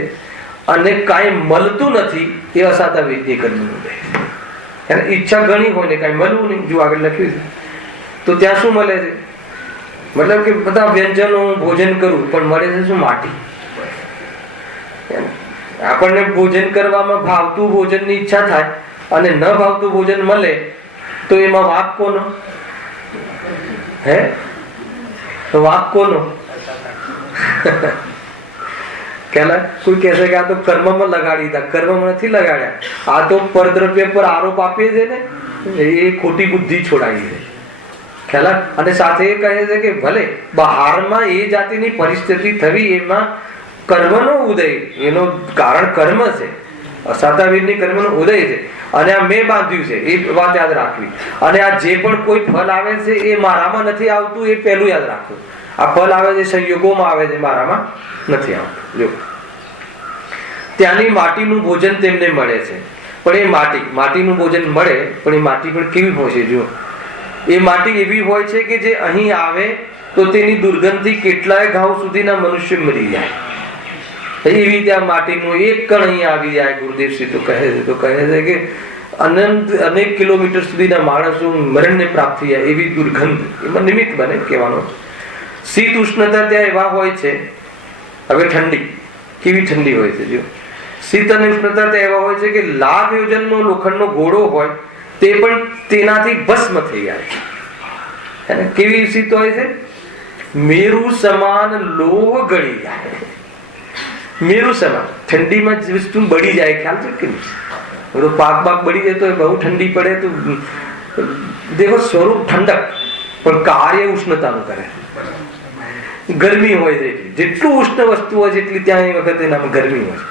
અને કાંઈ મળતું નથી. એ અસાતા વેદનીય કર્મનો ઉદય છે. ઈચ્છા ઘણી હોય ને કાંઈ મળવું નહીં. જો આગળ લખ્યું છે તો ત્યાં શું મળે છે? મતલબ કે બધા વ્યંજનો ભોજન કરવું પણ મળે છે શું? માટી. આપણને ભોજન કરવામાં ભાવતું ભોજનની ઈચ્છા થાય અને ન ભાવતું ભોજન મળે તો એમાં વાંક કોનો? હે વાંક કોનો? કોઈ કહેશે કે આ તો કર્મમાં લગાડી દીધા. કર્મમાં નથી લગાડ્યા, આ તો પરદ્રવ્ય પર આરોપ આપીએ છે ને, એ ખોટી બુદ્ધિ છોડાવી છે. ખ્યાલ? અને સાથે એ કહે છે કે ભલે બહારમાં એ જાતિની પરિસ્થિતિ થવી એમાં કર્મનો ઉદય, એનો કારણ કર્મ છે, અસાતાવીરની કર્મનો ઉદય છે અને આ મેં બાંધ્યું છે એ વાત યાદ રાખવી. અને આ જે પણ કોઈ ફળ આવે છે એ મારામાં નથી આવતું એ પહેલું યાદ રાખવું. આ ફળ આવે છે સંયોગોમાં આવે છે, મારામાં નથી આવતું. જો ત્યાંની માટીનું ભોજન તેમને મળે છે, પણ એ માટીનું ભોજન મળે પણ એ માટી પણ કેવી હોય છે? જો એ માટી એવી હોય છે કે જે અહીં આવે તો તેની દુર્ગંધથી કેટલાય ગાઉ સુધીના મનુષ્ય મરી જાય. એવી ત્યાં માટીનું એક કણ અહીં આવી જાય. ગુરુદેવશ્રી તો કહે છે કે અનેક કિલોમીટર સુધીના માણસો મરણને પ્રાપ્ત થઈ જાય એવી દુર્ગંધ એમાં નિમિત્ત બને કહેવાનો. શીત ઉષ્ણતા ત્યાં એવા હોય છે. હવે ઠંડી કેવી ઠંડી હોય છે? જો શીત અને ઉષ્ણતા ત્યાં એવા હોય છે કે લાખ યોજનનો લોખંડનો ઘોડો હોય તે પણ તેનાથી ભસ્મ થઈ જાય. કેવી શીત હોય છે? મેરુ સમાન લોહ ગળી જાય. મેરુ સમાન ઠંડીમાં વસ્તુ બળી જાય. ખ્યાલ છે કે નહીં? પાક બળી જાય તો બહુ ઠંડી પડે તો દેખો સ્વરૂપ ઠંડક પણ કાર્ય ઉષ્ણતાનું કરે. ગરમી હોય છે જેટલું ઉષ્ણ વસ્તુ હોય છે એટલી ત્યાં એ વખતે એનામાં ગરમી હોય.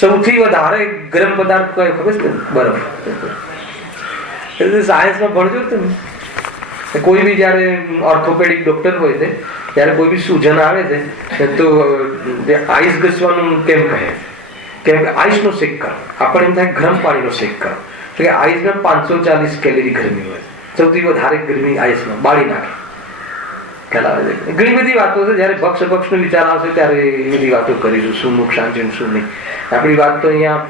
સૌથી વધારે ગરમ પદાર્થ કયો ખબર છે? બરફ. સાયન્સમાં ભણજો તમે. કોઈ બી જયારે ઓર્થોપેડિક ડોક્ટર હોય છે ત્યારે કોઈ બી સૂજન આવે છે તો આઈસ ઘસવાનું કેમ કહે? કેમ કે આઈસ નો શેક કરો. આપણે એમ થાય ગરમ પાણીનો શેક કરો. એટલે કે આઈસમાં 540 કેલરી ગરમી હોય. સૌથી વધારે ગરમી આઈસમાં બાળી નાખે. ખ્યાલ આવે છે? ઘણી બધી વાતો છે. જયારે ભક્ષ નો વિચાર આવશે ત્યારે એ બધી વાતો કરીશું, શું નુકસાન છે શું નહીં. આપણી વાત તો અહીંયા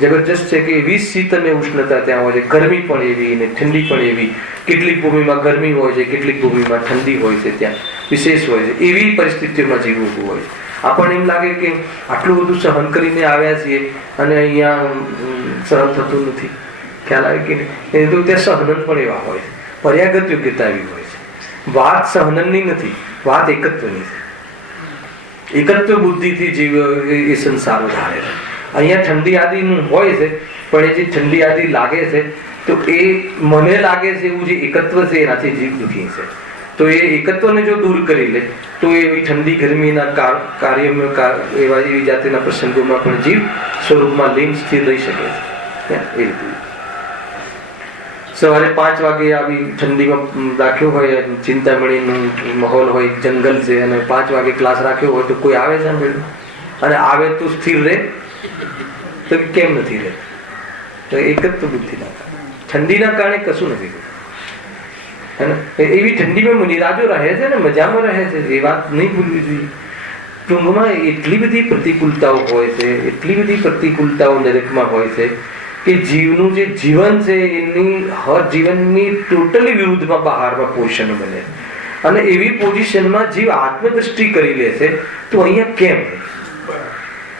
જબરજસ્ત છે કે એવી શીત અને ઉષ્ણતા ત્યાં હોય છે. ગરમી પણ એવી અને ઠંડી પણ એવી. કેટલીક ભૂમિમાં ગરમી હોય છે, કેટલીક ભૂમિમાં ઠંડી હોય છે, ત્યાં વિશેષ હોય છે. એવી પરિસ્થિતિઓમાં જીવવું હોય છે. આપણને એમ લાગે કે આટલું બધું સહન કરીને આવ્યા છીએ અને અહીંયા સહન થતું નથી. ખ્યાલ આવે કે નહીં? તો ત્યાં સહનન પણ એવા હોય છે. પર્યાગત યોગ્યતા એવી હોય છે. વાત સહનનની નથી, વાત એકત્વની છે. એકત્વ બુદ્ધિથી જીવ એ સંસાર ધારે છે. અહીંયા ઠંડી આદિનું હોય છે પણ એ જે ઠંડી આદિ લાગે છે તો એ મને લાગે છે એવું જે એકત્વ છે એનાથી જીવ દુઃખી છે. તો એ એકત્વને જો દૂર કરી લે તો એવી ઠંડી ગરમીના કાર્યમાં એવી જાતિના પ્રસંગોમાં પણ જીવ સ્વરૂપમાં લીન સ્થિર રહી શકે છે. એ રીતે સવારે 5 વાગે આવી ઠંડીમાં રાખ્યો હોય, ચિંતામણીનું માહોલ હોય, જંગલ છે અને 5 વાગે ક્લાસ રાખ્યો હોય તો કોઈ આવે છે અને આવે તો સ્થિર રહે તો કેમ નથી રહેતું? તો એક જ તો બુદ્ધિના કારણે, ઠંડીના કારણે કશું નથી થતું. એવી ઠંડીમાં નિરાજો રહે છે ને મજામાં રહે છે. એ વાત નહીં ભૂલવી જોઈએ. ટૂંકમાં એટલી બધી પ્રતિકૂળતાઓ હોય છે, એટલી બધી પ્રતિકૂળતાઓ દરેકમાં હોય છે કે જીવનું જે જીવન છે એની હર જીવનની ટોટલી વિરુદ્ધમાં બહારમાં પોઝિશન બને અને એવી પોઝિશનમાં જીવ આત્મદ્રષ્ટિ કરી લે છે. તો અહીંયા કેમ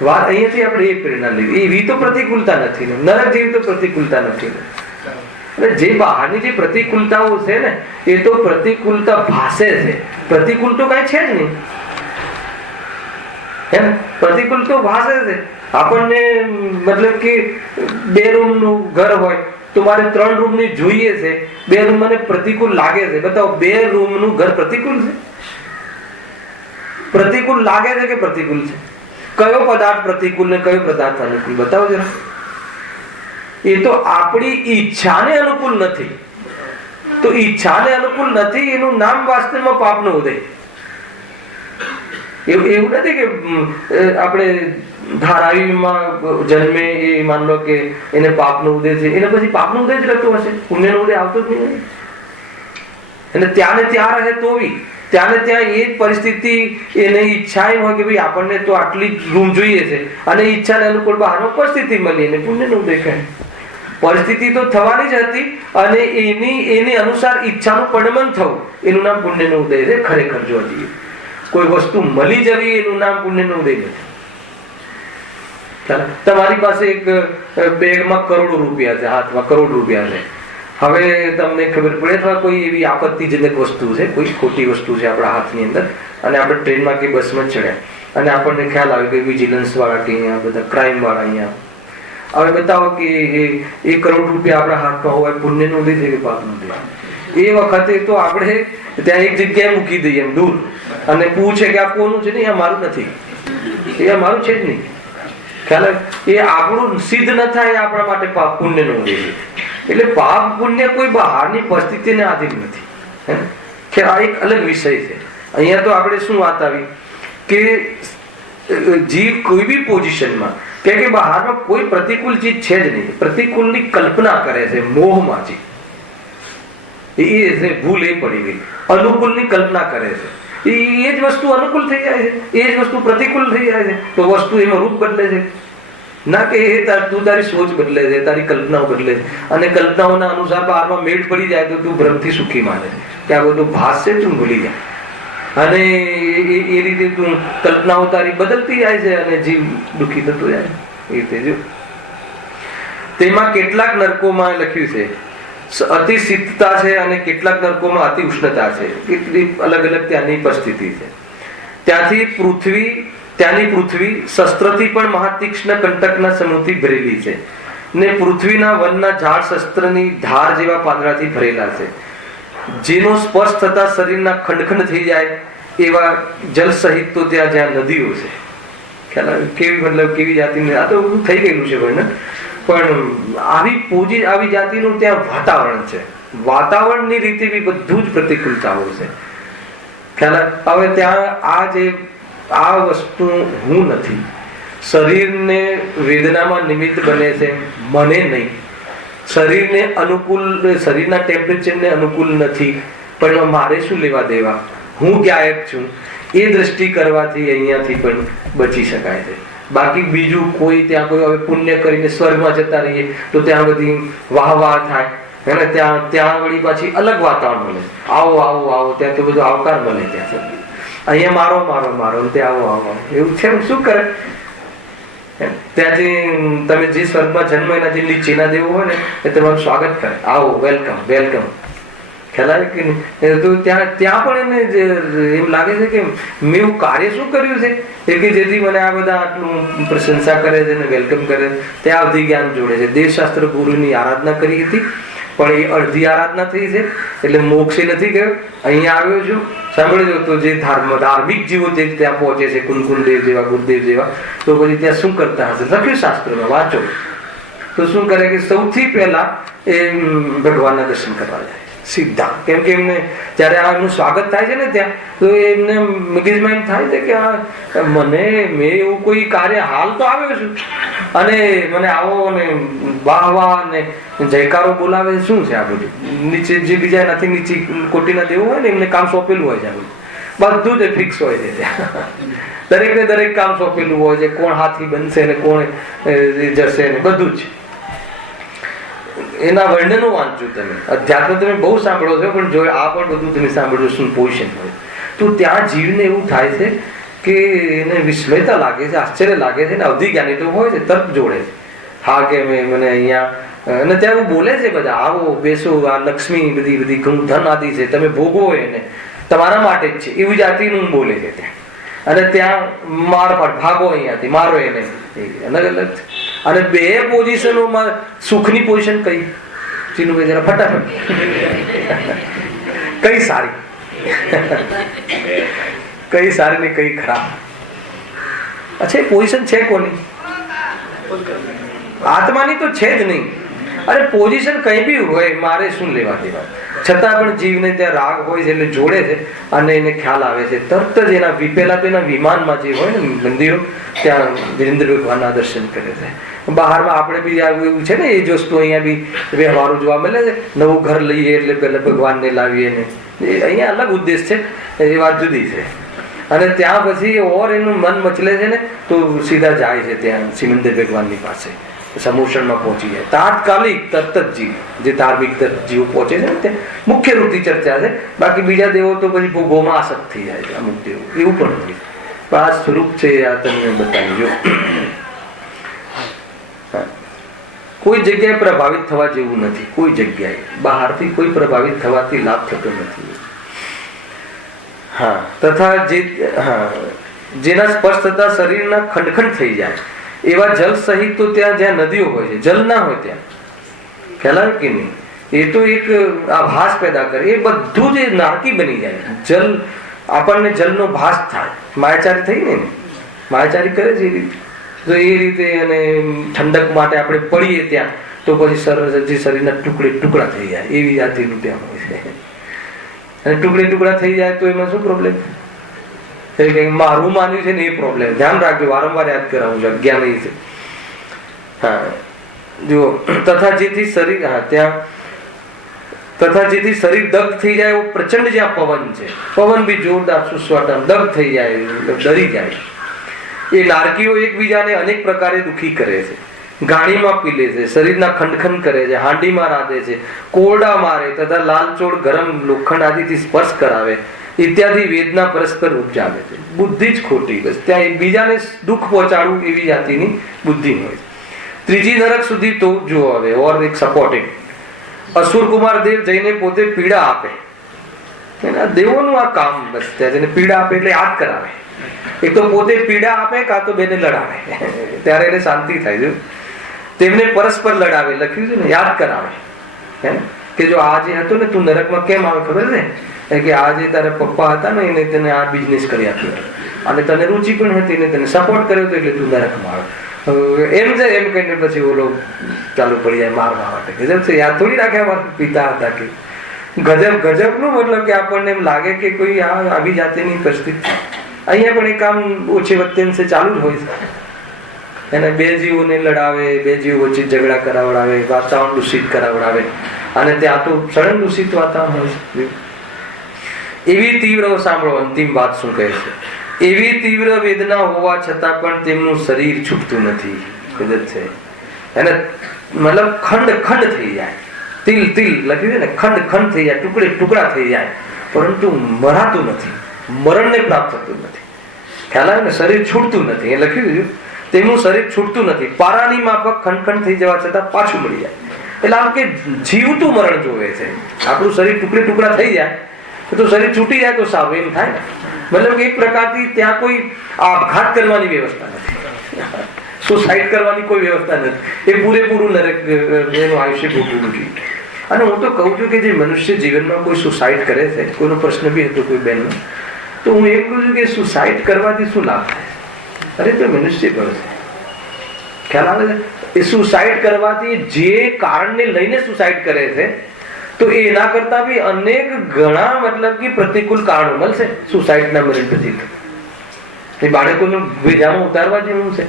વાત? અહીંયાથી આપણે એ પ્રેરણા લીધી. એવી તો પ્રતિકૂળતા નથી ને, નરક જેવી તો પ્રતિકૂળતા નથી ને. અને જે બહારની જે પ્રતિકૂળતાઓ છે ને એ તો પ્રતિકૂળતા ભાસે છે. પ્રતિકૂળ તો કઈ છે જ નહીં. હે ને? પ્રતિકૂળ તો ભાસે છે. આપણને મતલબ કે 2 રૂમનું ઘર હોય તો મારે 3 રૂમની જોઈએ છે. 2 રૂમ મને પ્રતિકૂળ લાગે છે. બતાવો 2 રૂમનું ઘર પ્રતિકૂળ છે? પ્રતિકૂળ લાગે છે કે પ્રતિકૂળ છે? કયો પદાર્થ પ્રતિકૂળ ને કયો પદાર્થ અનુકૂળ બતાવો જરા. એ તો આપણી ઈચ્છાને અનુકૂળ નથી. તો ઈચ્છાને અનુકૂળ નથી એનું નામ વાસ્તવમાં પાપનો ઉદય. એવું નથી કે આપણે ધારાવીમાં જન્મે એ માન લો કે એને પાપનો ઉદય છે, એને પછી પાપનો ઉદય જ રહેતો હશે, પુણ્યનો ઉદય આવતો જ નહીં. અને ત્યાં ને ત્યાં રહે તો બી ત્યાં ને ત્યાં એ જ પરિસ્થિતિ એને ઈચ્છા એમ હોય કે ભાઈ આપણને તો આટલી રૂમ જોઈએ છે અને ઈચ્છાને અનુકૂળ બહારમાં પરિસ્થિતિ મળી એને પુણ્યનો ઉદય કહે. પરિસ્થિતિ તો થવાની જ હતી અને એની અનુસાર ઈચ્છાનું પરિણમન થવું એનું નામ પુણ્યનો ઉદય છે. ખરેખર જોવા જઈએ કોઈ વસ્તુ મળી જવી એનું નામ પુણ્યનો ઉદય નથી. તમારી પાસે એક બેગમાં કરોડો રૂપિયા છે, હાથમાં કરોડ રૂપિયા છે. હવે તમને ખબર પડે અથવા કોઈ એવી આપત્તિજનક વસ્તુ છે, કોઈ ખોટી વસ્તુ છે આપણા હાથની અંદર અને આપણે ટ્રેનમાં કે બસમાં ચડ્યા અને આપણને ખ્યાલ આવે કે વિજિલન્સ વાળા કે અહીંયા બધા ક્રાઇમ વાળા અહીંયા હવે બતાવો કે એ કરોડ રૂપિયા આપણા હાથમાં હોય પુણ્યનો ઉદય છે કે પાપનો ઉદય? એ વખતે તો આપણે ત્યાં એક જગ્યાએ મૂકી દઈએ એમ દૂર અને પૂછે કે આ કોનું છે ને? આ મારું નથી, એ મારું છે જ નહીં. ખ્યાલ એ આપણું સિદ્ધ ન થાય આપણા માટે પાપ પુણ્યનો ઉદય છે. એટલે પાપ પુણ્ય કોઈ બહારની પરિસ્થિતિને આધીન નથી. કે આ એક અલગ વિષય છે. અહીંયા તો આપણે શું વાત આવી કે જીવ કોઈ બી પોઝિશનમાં કે બહારમાં કોઈ પ્રતિકૂળ ચીજ છે જ નહીં, પ્રતિકૂળની કલ્પના કરે છે મોહમાંથી. એ ભૂલ એ પડી ગઈ. અનુકૂળની કલ્પના કરે છે, એ જ વસ્તુ અનુકૂળ થઈ જાય છે, એ જ વસ્તુ પ્રતિકૂળ થઈ જાય છે. તો વસ્તુ એમાં રૂપ બદલે છે ના કે તું તારી સોચ બદલે છે, તારી કલ્પનાઓ બદલે છે અને કલ્પનાઓના અનુસાર બહારમાં મેળ પડી જાય તો તું ભ્રમથી સુખી માને છે કે આ બધું ભાસ છે, તું ભૂલી જાય અને એ રીતે તું કલ્પનાઓ તારી બદલતી જાય છે અને જીવ દુઃખી થતો જાય. એ રીતે જો તેમાં કેટલાક નરકોમાં લખ્યું છે અતિ શીતળતા છે અને કેટલાક નરકોમાં અતિ ઉષ્ણતા છે. કેટલી અલગ અલગ ત્યાંની પરિસ્થિતિ છે. ત્યાંની પૃથ્વી શસ્ત્રથી પણ મહાતીક્ષ્ણ કંટકના સમૂહથી ભરેલી છે ને પૃથ્વીના વનના ઝાડ શસ્ત્રની ધાર જેવા પાંદડાથી ભરેલા છે, જેનો સ્પર્શ થતા શરીરના ખંડ થઈ જાય એવા જલ સહિત તો ત્યાં જ્યાં નદીઓ છે. ખ્યાલ કેવી મતલબ કેવી જાતિની આ તો થઈ ગયેલું છે પણ આવી જાતિનું ત્યાં વાતાવરણ છે. વાતાવરણની રીતે બી બધું જ પ્રતિકૂળતાઓ છે. ખ્યાલ હવે ત્યાં આ વસ્તુ હું નથી. શરીરને વેદનામાં નિમિત્ત બને છે, મને નહીં. શરીરને અનુકૂળ, શરીરના ટેમ્પરેચરને અનુકૂળ નથી પણ મારે શું લેવા દેવા, હું ગાયક છું. એ દ્રષ્ટિ કરવાથી અહીંયાથી પણ બચી શકાય છે. બાકી બીજું કોઈ ત્યાં કોઈ હવે પુણ્ય કરીને સ્વર્ગમાં જતા રહીએ તો ત્યાં બધી વાહ થાય અને ત્યાં વળી પાછી અલગ વાતાવરણ મળે. આવો આવો આવો ત્યાં તો બધું આવકાર મળે. ત્યાં અહીંયા મારો મારો મારો ત્યાં આવો આવો એવું છે. શું કરે ત્યાંથી તમે જે સ્વર્ગમાં જન્મ એના જે નીચેના દેવો હોય ને એ તમારું સ્વાગત કરે, આવો વેલકમ વેલકમ. ખ્યાલ આવે કે નહીં? તો ત્યાં પણ એને એમ લાગે છે કે મેં એવું કાર્ય શું કર્યું છે કે જેથી મને આ બધા આટલું પ્રશંસા કરે છે ને વેલકમ કરે. ત્યાં અવધિ જ્ઞાન જોડે છે. દેવશાસ્ત્ર ગુરુની આરાધના કરી હતી પણ એ અડધી આરાધના થઈ છે એટલે મોક્ષે નથી ગયો. અહીંયા આવ્યો છું સાંભળજો તો જે ધાર્મિક જીવો જે ત્યાં પહોંચે છે કુનકુન દેવ જેવા, ગુરુદેવ જેવા, તો પછી ત્યાં શું કરતા હશે લખ્યું શાસ્ત્રમાં વાંચો તો શું કરે કે સૌથી પહેલા એ ભગવાનના દર્શન કરવા જાય સીધા. કેમ કે એમને જયારે આનું સ્વાગત થાય છે ને ત્યાં તો એમને મગજમાં એમ થાય છે કે મેં એવું કોઈ કાર્ય હાલ તો આવ્યો છું અને મને આવો ને વાહ વાહ ને જયકારો બોલાવે શું છે આ બધું? નીચે જે બીજા નથી નીચે કોટીના દેવું હોય ને એમને કામ સોંપેલું હોય છે, બધું જ ફિક્સ હોય છે ત્યાં. દરેક ને દરેક કામ સોંપેલું હોય છે, કોણ હાથી બનશે ને કોણ જશે ને બધું જ. એના વર્ણનો વાંચજો તમે. અધ્યાત્મ તમે બહુ સાંભળો છો પણ જો આ પણ બધું તમે સાંભળો શું પોઝિશન હોય તો ત્યાં જીવને એવું થાય છે કે એને વિસ્મયતા લાગે છે, આશ્ચર્ય લાગે છે. અવધિ જ્ઞાની તો હોય છે, તર્ક જોડે છે. હા કે મને અહીંયા અને ત્યાં બોલે છે બધા આવો બેસો, આ લક્ષ્મી બધી ધન આદિ છે, તમે ભોગવો એને, તમારા માટે જ છે એવી જાતિનું બોલે છે ત્યાં. અને ત્યાં મારપાટ ભાગો અહીંયાથી મારો એને અલગ અલગ છે. અને બે પોઝિશનોમાં સુખની પોઝિશન કઈ ચીનું કે જરા ફટાફટ કઈ સારી કઈ સારી ને કઈ ખરાબ? અચ્છા, એ પોઝિશન છે કોની? આત્માની તો છે જ નહીં. અરે પોઝિશન કઈ બી હોય, મારે શું લેવા દેવા? છતાં પણ જીવને ત્યાં રાગ હોય છે એટલે જોડે છે અને એને ખ્યાલ આવે છે તરત જ એના પેલા તો એના વિમાનમાં જે હોય ને મંદિરો, ત્યાં વિરેન્દ્ર ભગવાનના દર્શન કરે છે. બહારમાં આપણે બી એવું છે ને, એ જ વસ્તુ અહીંયા બી વ્યવહારો જોવા મળે છે. નવું ઘર લઈએ એટલે પહેલા ભગવાનને લાવીએ ને, એ અહીંયા અલગ ઉદ્દેશ છે, એ વાત જુદી છે. અને ત્યાં પછી ઓર એનું મન મચલે છે ને તો સીધા જાય છે ત્યાં સિમંદર ભગવાનની પાસે, સમોષણમાં પહોંચી જાય તાત્કાલિક, તરત જ જીવ જે ધાર્મિક જીવ પહોંચે છે ને તે મુખ્ય રૂપથી ચર્ચા છે. બાકી બીજા દેવો તો પછી ભોગોમાં આસક્ત થઈ જાય છે અમુક દેવો, એવું પણ નથી. આ સ્વરૂપ છે, આ તમને બતાવી જો. કોઈ જગ્યાએ પ્રભાવિત થવા જેવું નથી, કોઈ જગ્યાએ બહારથી કોઈ પ્રભાવિત થવાથી લાભ થતો નથી. હા, તથા જેના સ્પર્શ થતા શરીરના ખંડખંડ થઈ જાય એવા જલ સહિત તો ત્યાં જ્યાં નદીઓ હોય છે, જલ ના હોય ત્યાં ખ્યાલ આવે કે નહીં? એ તો એક આભાસ પેદા કરે, એ બધું જ નારકી બની જાય. જલ આપણને જલનો ભાસ થાય, માયાચારી થઈ ને, માયાચારી કરે છે એ રીતે. તો એ રીતે અને ઠંડક માટે આપણે પડીએ ત્યાં તો પછી શરીરના ટુકડે ટુકડા થઈ જાય, એવી જાતિનું ત્યાં હોય છે. અને ટુકડે ટુકડા થઈ જાય તો એમાં શું પ્રોબ્લેમ? મારું માન્યું છે ને એ પ્રોબ્લેમ. ધ્યાન રાખજો, વારંવાર યાદ કરાવું છું, અજ્ઞાન એ છે. હા જુઓ, તથા જેથી શરીર, હા ત્યાં તથા જેથી શરીર દગ્ધ થઈ જાય એવો પ્રચંડ જ્યાં પવન છે, પવન બી જોરદાર સુસવાટા દગ્ધ થઈ જાય, ડરી જાય. એ નારકીઓ એકબીજાને અનેક પ્રકારે દુઃખી કરે છે, ગાણીમાં પીલે છે, શરીરના ખંડખંડ કરે છે, હાંડીમાં રાંધે છે, કોરડા મારે તથા લાલચોળ ગરમ લોખંડ આદિથી સ્પર્શ કરાવે ઇત્યાદિ વેદના પરસ્પર ઉપજાવે છે. બુદ્ધિ જ ખોટી, બસ ત્યાં એકબીજાને દુઃખ પહોંચાડવું એવી જાતિની બુદ્ધિ હોય. ત્રીજી નરક સુધી તો જુઓ હવે, ઓર એક સપોર્ટિંગ અસુર કુમાર દેવ જઈને પોતે પીડા આપે. એના દેવોનું આ કામ બસ, ત્યાં જઈને પીડા આપે એટલે યાદ કરાવે. એક તો પોતે પીડા આપે, કાં તો બેને લડાવે, ત્યારે એને શાંતિ થાય છે. તેમને પરસ્પર લડાવે, લખ્યું છે ને, યાદ કરાવે કે જો આ જે હતો ને તું નરકમાં કેમ આવે ખબર છે કે આ જે તારા પપ્પા હતા ને એને તને આ બિઝનેસ કરી આપ્યો અને તને રુચિ પણ હતી ને તને સપોર્ટ કર્યો હતો એટલે તું નરકમાં આવે. એમ છે એમ કહીને પછી ઓલો ચાલુ પડી જાય મારવા માટે. ગજબ છે, યાદ થોડી રાખે અમારા પિતા હતા કે ગજબ નું મતલબ કે આપણને એમ લાગે કે કોઈ આવી જાતિની પરિસ્થિતિ. અહીંયા પણ એ કામ ઓછી વચ્ચે ચાલુ જ હોય છે. એને બે જીવોને લડાવે, બે જીવ વચ્ચે ઝઘડા કરાવડાવે, વાતાવરણ દૂષિત કરાવડાવે અને ત્યાં તો સડન દૂષિત વાતાવરણ હોય છે. એવી તીવ્ર, સાંભળો અંતિમ વાત શું કહે છે, એવી તીવ્ર વેદના હોવા છતાં પણ તેમનું શરીર છૂટતું નથી. ગજબ છે. એને મતલબ ખંડ ખંડ થઈ જાય, તિલ તિલ લખ્યું છે ને, ખંડ ખંડ થઈ જાય, ટુકડે ટુકડા થઈ જાય, પરંતુ મરાતું નથી, મરણને પ્રાપ્ત થતું નથી. ખ્યાલ આવે ને, શરીર છૂટતું નથી, એ લખ્યું છે તેમનું શરીર છૂટતું નથી, પારાની માફક ખંડ ખંડ થઈ જવા છતાં પાછું મળી જાય. એટલે આમ કે જીવતું મરણ જોવે છે. આપણું શરીર ટુકડે ટુકડા થઈ જાય તો શરીર છૂટી જાય તો સારું, એમ થાય ને. મતલબ એક પ્રકારથી ત્યાં કોઈ આપઘાત કરવાની વ્યવસ્થા નથી, સુસાઇડ કરવાની કોઈ વ્યવસ્થા નથી. એ પૂરેપૂરું નરક એનું આયુષ્ય ભોગવવું જોઈએ. અને હું તો કહું છું કે જે મનુષ્ય જીવનમાં કોઈ સુસાઇડ કરે છે, કોઈનો પ્રશ્ન બી હતો કોઈ બહેનનો, તો હું એમ કહું છું કે સુસાઇડ કરવાથી શું લાભ થાય? અરે તો મનુષ્ય કરે છે, ખ્યાલ આવે છે? એ સુસાઇડ કરવાથી જે કારણને લઈને સુસાઇડ કરે છે તો એના કરતા બી અનેક ઘણા મતલબ કે પ્રતિકૂળ કારણો મળશે સુસાઇડના મરણ પછી. એ બાળકોને ભેજામાં ઉતારવા જેવું છે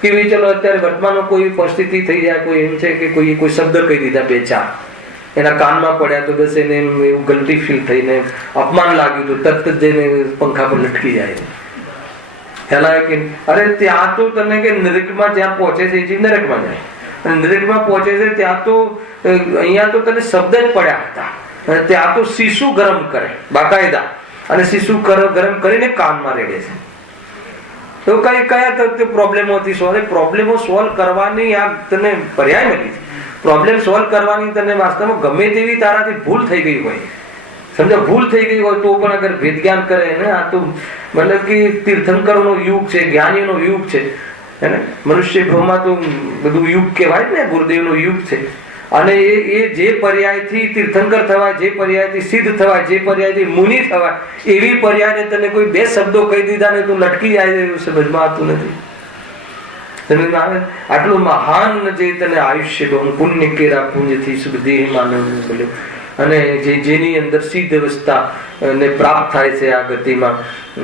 કે ભાઈ ચલો અત્યારે વર્તમાનમાં કોઈ પરિસ્થિતિ થઈ જાય, કોઈ એમ છે કે કોઈ શબ્દ કહી દીધા બે ચાર, એના કાનમાં પડ્યા તો બસ એને એવું ગલતી ફીલ થઈને અપમાન લાગ્યું તો તરત જ જઈને પંખા પર લટકી જાય. ખ્યાલ આવે કે અરે ત્યાં તો તને કે નરકમાં જ્યાં પહોંચે છે એ નરકમાં જાય, અને નરકમાં પહોંચે છે ત્યાં તો અહીંયા તો તને શબ્દ જ પડ્યા હતા, અને ત્યાં તો શીશુ ગરમ કરે બાકાયદા, અને શીશુ ગરમ કરીને કાનમાં રેડે છે. તો કયા પ્રોબ્લેમોથી સોલ્વ? પ્રોબ્લેમો સોલ્વ કરવાની આ તને પર્યાય મળી છે. પ્રોબ્લેમ સોલ્વ કરવાની તને વાસ્તવમાં ગમે તેવી તારાથી ભૂલ થઈ ગઈ હોય, સમજો ભૂલ થઈ ગઈ હોય તો પણ અગર વેદ જ્ઞાન કરે ને, આ તો મતલબ કે તીર્થંકરોનો યુગ છે, જ્ઞાનીઓનો યુગ છે, હે ને. મનુષ્ય ભવમાં તો બધું યુગ કહેવાય ને, ગુરુદેવનો યુગ છે. અને એ જે પર્યાયથી તીર્થંકર થવાય, જે પર્યાયથી સિદ્ધ થવાય, જે પર્યાયથી મુનિ થવાય, એવી પર્યાયને તને કોઈ બે શબ્દો કહી દીધા ને તું લટકી જાય એવું સમજમાં આવતું નથી. તને આટલું મહાન જે તને આયુષ્ય બહુ પુણ્ય કેરા પુંજથી સુખ દેહ માનવ બોલ્યો, અને જેની અંદર સિદ્ધ અવસ્થા ને પ્રાપ્ત થાય છે, આ ગતિમાં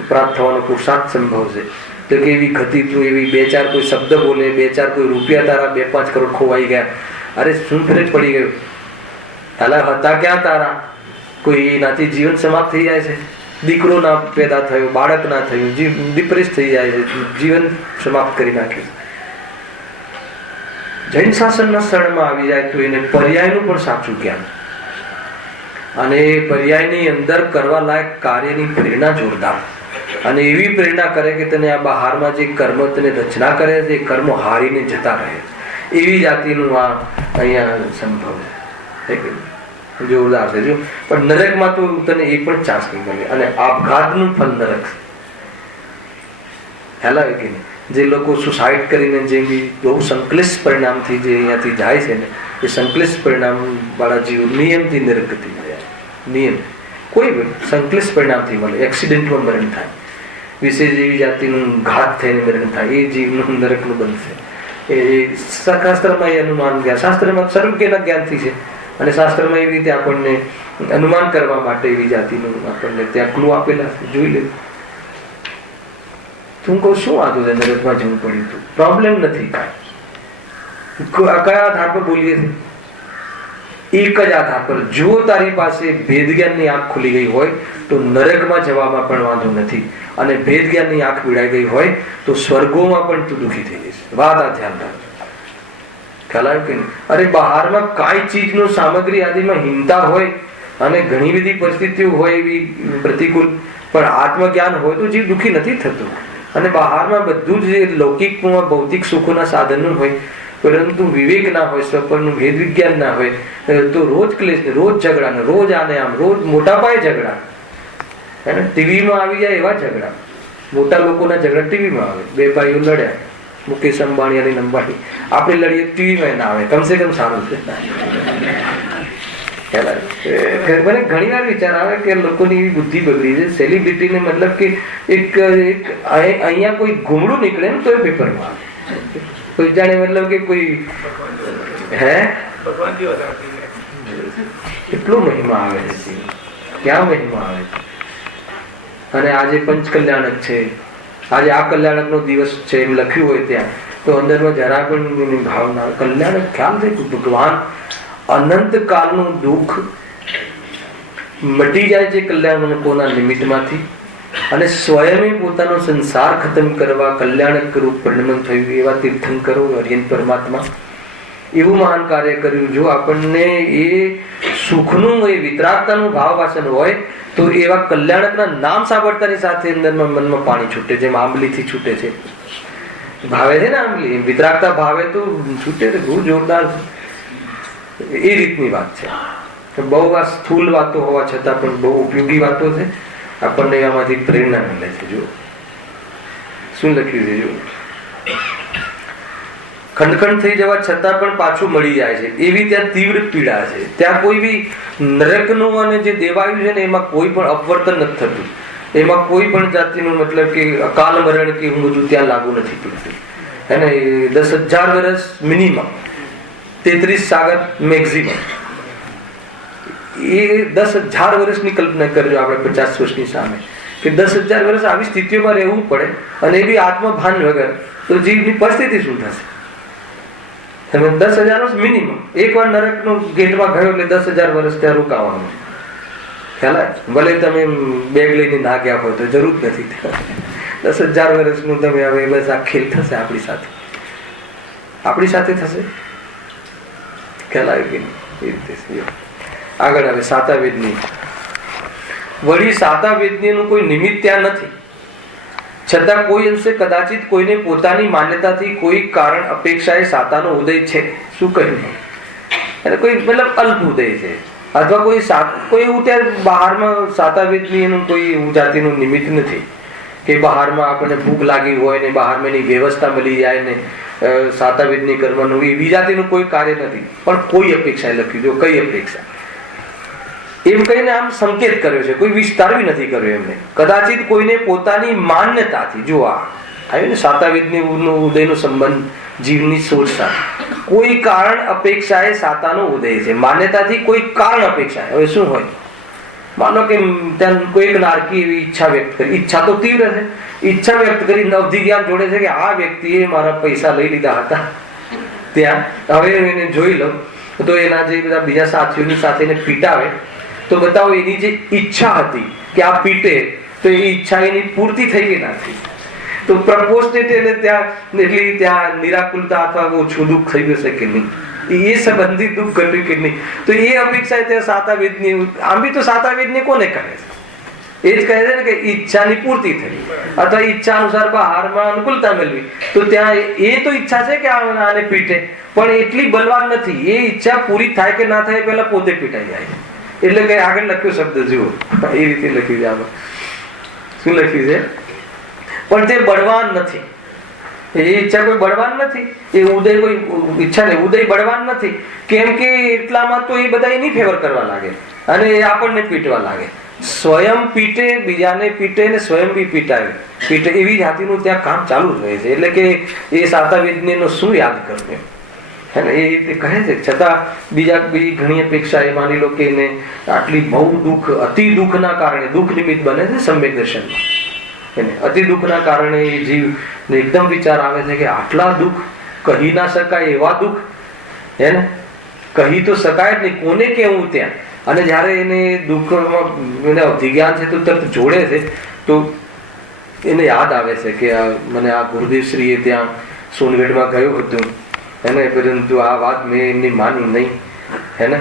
પ્રાપ્ત થવાનો પુરુષાર્થ સંભવ છે. તો કે એવી ગતિ તું એવી બે ચાર કોઈ શબ્દ બોલે, બે ચાર કોઈ રૂપિયા તારા 2-5 કરોડ ખોવાઈ ગયા, અરે શું ફરક પડી ગયું? હાલા હતા ક્યાં તારા? કોઈ એનાથી જીવન સમાપ્ત થઈ જાય છે. દીકરો ના પેદા થયો, બાળક ના થયું, ડિપ્રેસ થઈ જાય છે, જીવન સમાપ્ત કરી નાખ્યું. જૈન શાસનના શરણમાં આવી જાય તો એને પર્યાયનું પણ સાચું જ્ઞાન, અને એ પર્યાયની અંદર કરવા લાયક કાર્યની પ્રેરણા જોરદાર, અને એવી પ્રેરણા કરે કે તને આ બહારમાં જે કર્મ તને રચના કરે છે એ કર્મો હારીને જતા રહે, એવી જાતિનું આ અહીંયા સંભવ છે. જોરદાર છે. જો પણ નરકમાં તો તને એ પણ ચાન્સ નહીં મળે, અને આપઘાતનું ફળ નરક. હેલા કે નહીં, જે લોકો સુસાઇડ કરીને જે બહુ સંકલિષ્ટ પરિણામથી જે અહીંયાથી જાય છે ને, એ સંકલિષ્ટ પરિણામ વાળા જીવ નિયમથી નરકગતિ મળે. નિયમ કોઈ સંકલિષ્ટ પરિણામથી મળે, એક્સિડન્ટમાં મરણ થાય, વિશેષ એવી જાતિનું ઘાત થઈને મરણ થાય, એ જીવનું નરકનું બનશે. એ શાસ્ત્રમાં એ અનુમાન જ્ઞાન, શાસ્ત્રમાં સર્વજ્ઞના જ્ઞાનથી છે, અને શાસ્ત્રમાં એવી રીતે આપણને અનુમાન કરવા માટે એવી જાતિનું આપણને ત્યાં ક્લુ આપેલા છે. જોઈ લે. તું કહું શું વાંધો છે નરકમાં જવું પડ્યું? તું પ્રોબ્લેમ નથી કાંઈ. કયા આધાર પર બોલીએ છીએ? એક જ આધાર પર. જો તારી પાસે ભેદ જ્ઞાનની આંખ ખુલી ગઈ હોય તો નરકમાં જવામાં પણ વાંધો નથી, અને ભેદ જ્ઞાનની આંખ પીડાઈ ગઈ હોય તો સ્વર્ગોમાં પણ તું દુઃખી થઈ જઈશ. વાત આ ધ્યાન રાખ. ખ્યાલ આવ્યો કે નહીં? અરે બહારમાં કાંઈ ચીજનું સામગ્રી આદિમાં હિંમતા હોય અને ઘણી બધી પરિસ્થિતિઓ હોય એવી પ્રતિકૂળ, પણ આત્મજ્ઞાન હોય તો જીવ દુઃખી નથી થતો. અને બહારમાં બધું જ લૌકિકમાં ભૌતિક સુખોના સાધનો હોય, પરંતુ વિવેક ના હોય, સ્વપનનું ભેદ વિજ્ઞાન ના હોય, તો રોજ ક્લેશ, રોજ ઝઘડા, રોજ આને આમ, રોજ મોટા પાયે ઝઘડા. હે, ટીવીમાં આવી જાય એવા ઝઘડા, મોટા લોકોના ઝઘડા ટીવીમાં આવે. બે ભાઈઓ લડ્યા, મુકેશ અંબાણી અને અંબાણી, આપણે લડીએ ટીવીમાં ના આવે, કમસે કમ સારું છે. મને ઘણી વાર વિચાર આવે કે લોકોની એવી બુદ્ધિ બગડી છે. સેલિબ્રિટીને મતલબ કે એક અહીંયા કોઈ ઘૂમડું નીકળે ને તો એ પેપરમાં આવે, કોઈ જાણે મતલબ કે કોઈ હે કેટલો મહિમા આવે છે, ક્યાં મહિમા આવે છે. અને આજે પંચ કલ્યાણક છે, આજે આ કલ્યાણક નો દિવસ છે એમ લખ્યું હોય ત્યાં, તો અંદરમાં જરા પણ ભાવના કલ્યાણક ખ્યાલ છે કે ભગવાન અનંત કાળનું દુઃખ મટી જાય છે કલ્યાણકોના નિમિત્તમાંથી, અને સ્વયં પોતાનો સંસાર ખતમ કરવા કલ્યાણક રૂપ પરિણમન થયું. એવા તીર્થંકરો હરિયન પરમાત્મા એવું મહાન કાર્ય કર્યું. જો આપણને એ સુખનું એ વિતરાગતાનું ભાવ વાસન હોય તો એવા કલ્યાણકના નામ સાંભળતાની સાથે અંદરમાં મનમાં પાણી છૂટે, જેમ આંબલીથી છૂટે છે. ભાવે છે ને આંબલી, વિતરાગતા ભાવે તો છૂટે છે. બહુ જોરદાર એ રીતની વાત છે. બહુ આ સ્થૂલ વાતો હોવા છતાં પણ બહુ ઉપયોગી વાતો છે. આપણને એમાંથી પ્રેરણા મળે છે. જો શું લખ્યું છે, જો ખંડખંડ થઈ જવા છતાં પણ પાછું મળી જાય છે, એવી ત્યાં તીવ્ર પીડા છે. ત્યાં કોઈ બી નરકનું અને જે દેવાયું છે ને એમાં કોઈ પણ અપવર્તન નથી થતું, એમાં કોઈ પણ જાતિનું મતલબ કે અકાલ મરણ કે હું બધું ત્યાં લાગુ નથી પડતું. એને 10,000 વર્ષ મિનિમમ, 33 સાગર મેક્સિમમ. એ 10,000 વર્ષની કલ્પના કરજો આપણે 50 વર્ષની સામે, કે 10,000 વર્ષ આવી સ્થિતિઓમાં રહેવું પડે, અને એ બી આત્મભાન વગર, તો જીવની પરિસ્થિતિ શું થશે? તમે 10,000 વર્ષ મિનિમમ. એકવાર નરકનો ગેટમાં ગયો એટલે 10,000 વર્ષ ત્યાં રોકાવાનું. ખ્યાલ? ભલે તમે બેગ લઈને ના ગયા હોય તો જરૂર નથી. 10,000 વર્ષનું તમે હવે બસ આ ખેલ થશે આપણી સાથે, આપણી સાથે થશે. ખ્યાલ આવ્યો કે નહીં? એ રીતે આગળ આવે સાતાવેદની. વળી સાતાવેદનીનું કોઈ નિમિત્ત ત્યાં નથી, છતાં કોઈ અંશે કદાચિત કોઈને પોતાની માન્યતાથી કોઈ કારણ અપેક્ષાએ સાતાનો ઉદય છે. શું કહ્યું? એટલે કોઈ મતલબ અલ્પ ઉદય છે, અથવા કોઈ એવું ત્યાં બહારમાં સાતાવેદની એનું કોઈ એવું જાતિનું નિમિત્ત નથી કે બહારમાં આપણને ભૂખ લાગી હોય ને બહારમાં એની વ્યવસ્થા મળી જાય ને સાતાવેદની કરવાનું, એવી જાતિનું કોઈ કાર્ય નથી. પણ કોઈ અપેક્ષાએ લખ્યું. જો કઈ અપેક્ષા એમ કહીને આમ સંકેત કર્યો છે, કોઈ વિસ્તાર બી નથી કર્યો એમને. કદાચિત કોઈને પોતાની માન્યતાથી, જો આ આવ્યું ને સાતાવેદની ઉદયનો સંબંધ જીવની સોચ સાથે. કોઈ કારણ અપેક્ષાએ સાતાનો ઉદય છે. માન્યતાથી કોઈ કારણ અપેક્ષા. હવે શું હોય, માનો કે ત્યાં કોઈ નારકી એવી ઈચ્છા વ્યક્ત કરી, ઈચ્છા તો તીવ્ર છે, ઈચ્છા વ્યક્ત કરી નવધિ જ્ઞાન જોડે છે કે આ વ્યક્તિએ મારા પૈસા લઈ લીધા હતા ત્યાં, હવે એને જોઈ લઉં તો એના જે બધા બીજા સાથીઓની સાથે એને પીટાવે તો બતાવો એની જે ઈચ્છા હતી કે આ પીટે તો એ ઈચ્છા એની પૂર્તિ થઈ ગઈ નથી. તો પ્રપોસ્ટેટ એને ત્યાં એટલી ત્યાં નિરાકુલતા અથવા ઓછું દુઃખ થઈ ગયું છે કે નહીં, એ સંબંધિત દુઃખ ઘટ્યું કે નહીં, તો એ અપેક્ષા ત્યાં સાતાવેદની, આમ બી તો સાતાવેદની કોને કહે છે? એ જ કહે છે ને કે ઈચ્છાની પૂર્તિ થઈ અથવા ઈચ્છા અનુસાર બહારમાં અનુકૂળતા મેળવી. તો ત્યાં એ તો ઈચ્છા છે કે આને પીટે, પણ એટલી બલવાન નથી. એ ઈચ્છા પૂરી થાય કે ના થાય પહેલા પોતે પીટાઈ જાય. એટલે કે આગળ લખ્યો શબ્દ જુઓ, એ રીતે લખ્યું છે આમાં. શું લખ્યું છે? પણ તે બળવાન નથી. એ ઈચ્છા કોઈ બળવાન નથી. એ ઉદય કોઈ ઈચ્છા નહીં, ઉદય બળવાન નથી. કેમ કે એટલામાં તો એ બધા એની ફેવર કરવા લાગે અને આપણને પીટવા લાગે. સ્વયં પીટે, બીજાને પીટે ને સ્વયં બી પીટે, એવી જાતિનું ત્યાં કામ ચાલુ રહે છે. એટલે કે એ સાતાવેદની શું યાદ કરવું હે ને, એ રીતે કહે છે. છતાં બીજી ઘણી અપેક્ષા એ માની લો કે એને આટલી બહુ દુઃખ, અતિ દુઃખના કારણે દુઃખ નિમિત્ત બને છે સમ્યક દર્શનમાં. એને અતિ દુઃખના કારણે એ જીવ એકદમ વિચાર આવે છે કે આટલા દુઃખ કહી ના શકાય એવા દુઃખ હે ને, કહી તો શકાય જ નહીં, કોને કેવું ત્યાં. અને જયારે એને દુઃખમાં એને અધિજ્ઞાન છે તો તરત જોડે છે તો એને યાદ આવે છે કે મને આ ગુરુદેવશ્રીએ ત્યાં સોનગઢમાં ગયું હતું એને, પરંતુ આ વાત મેં એમની માની નહીં હે ને,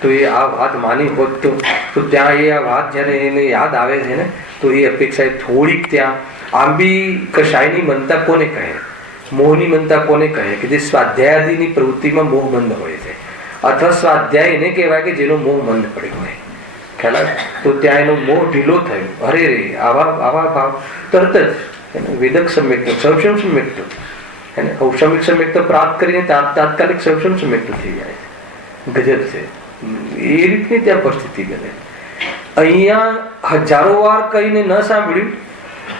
તો એ આ વાત માની હોત તો ત્યાં એ આ વાત જયારે એને યાદ આવે છે ને તો એ અપેક્ષા થોડીક ત્યાં આમ બી કશાયની મનતા કોને કહે, મોહની મનતા કોને કહે કે જે સ્વાધ્યાયાદિની પ્રવૃત્તિમાં મોહ મંદ હોય છે, અથવા સ્વાધ્યાય એને કહેવાય કે જેનો મોહ મંદ પડ્યો હોય. ખ્યાલ આવે? તો ત્યાં એનો મોહ ઢીલો થયો. અરે રે આવા ભાવ તરત જ વેદક સમ્યક્ત, સૌક્ષમ સમ્યક્ત એને ઔષમિક સમ્યક્ત પ્રાપ્ત કરીને તાત્કાલિક સૌક્ષમ સમ્યક્ત થઈ જાય. ગજબ છે. એ રીતની ત્યાં પરિસ્થિતિ બને. અહીંયા હજારો વાર કહીને ન સાંભળ્યું,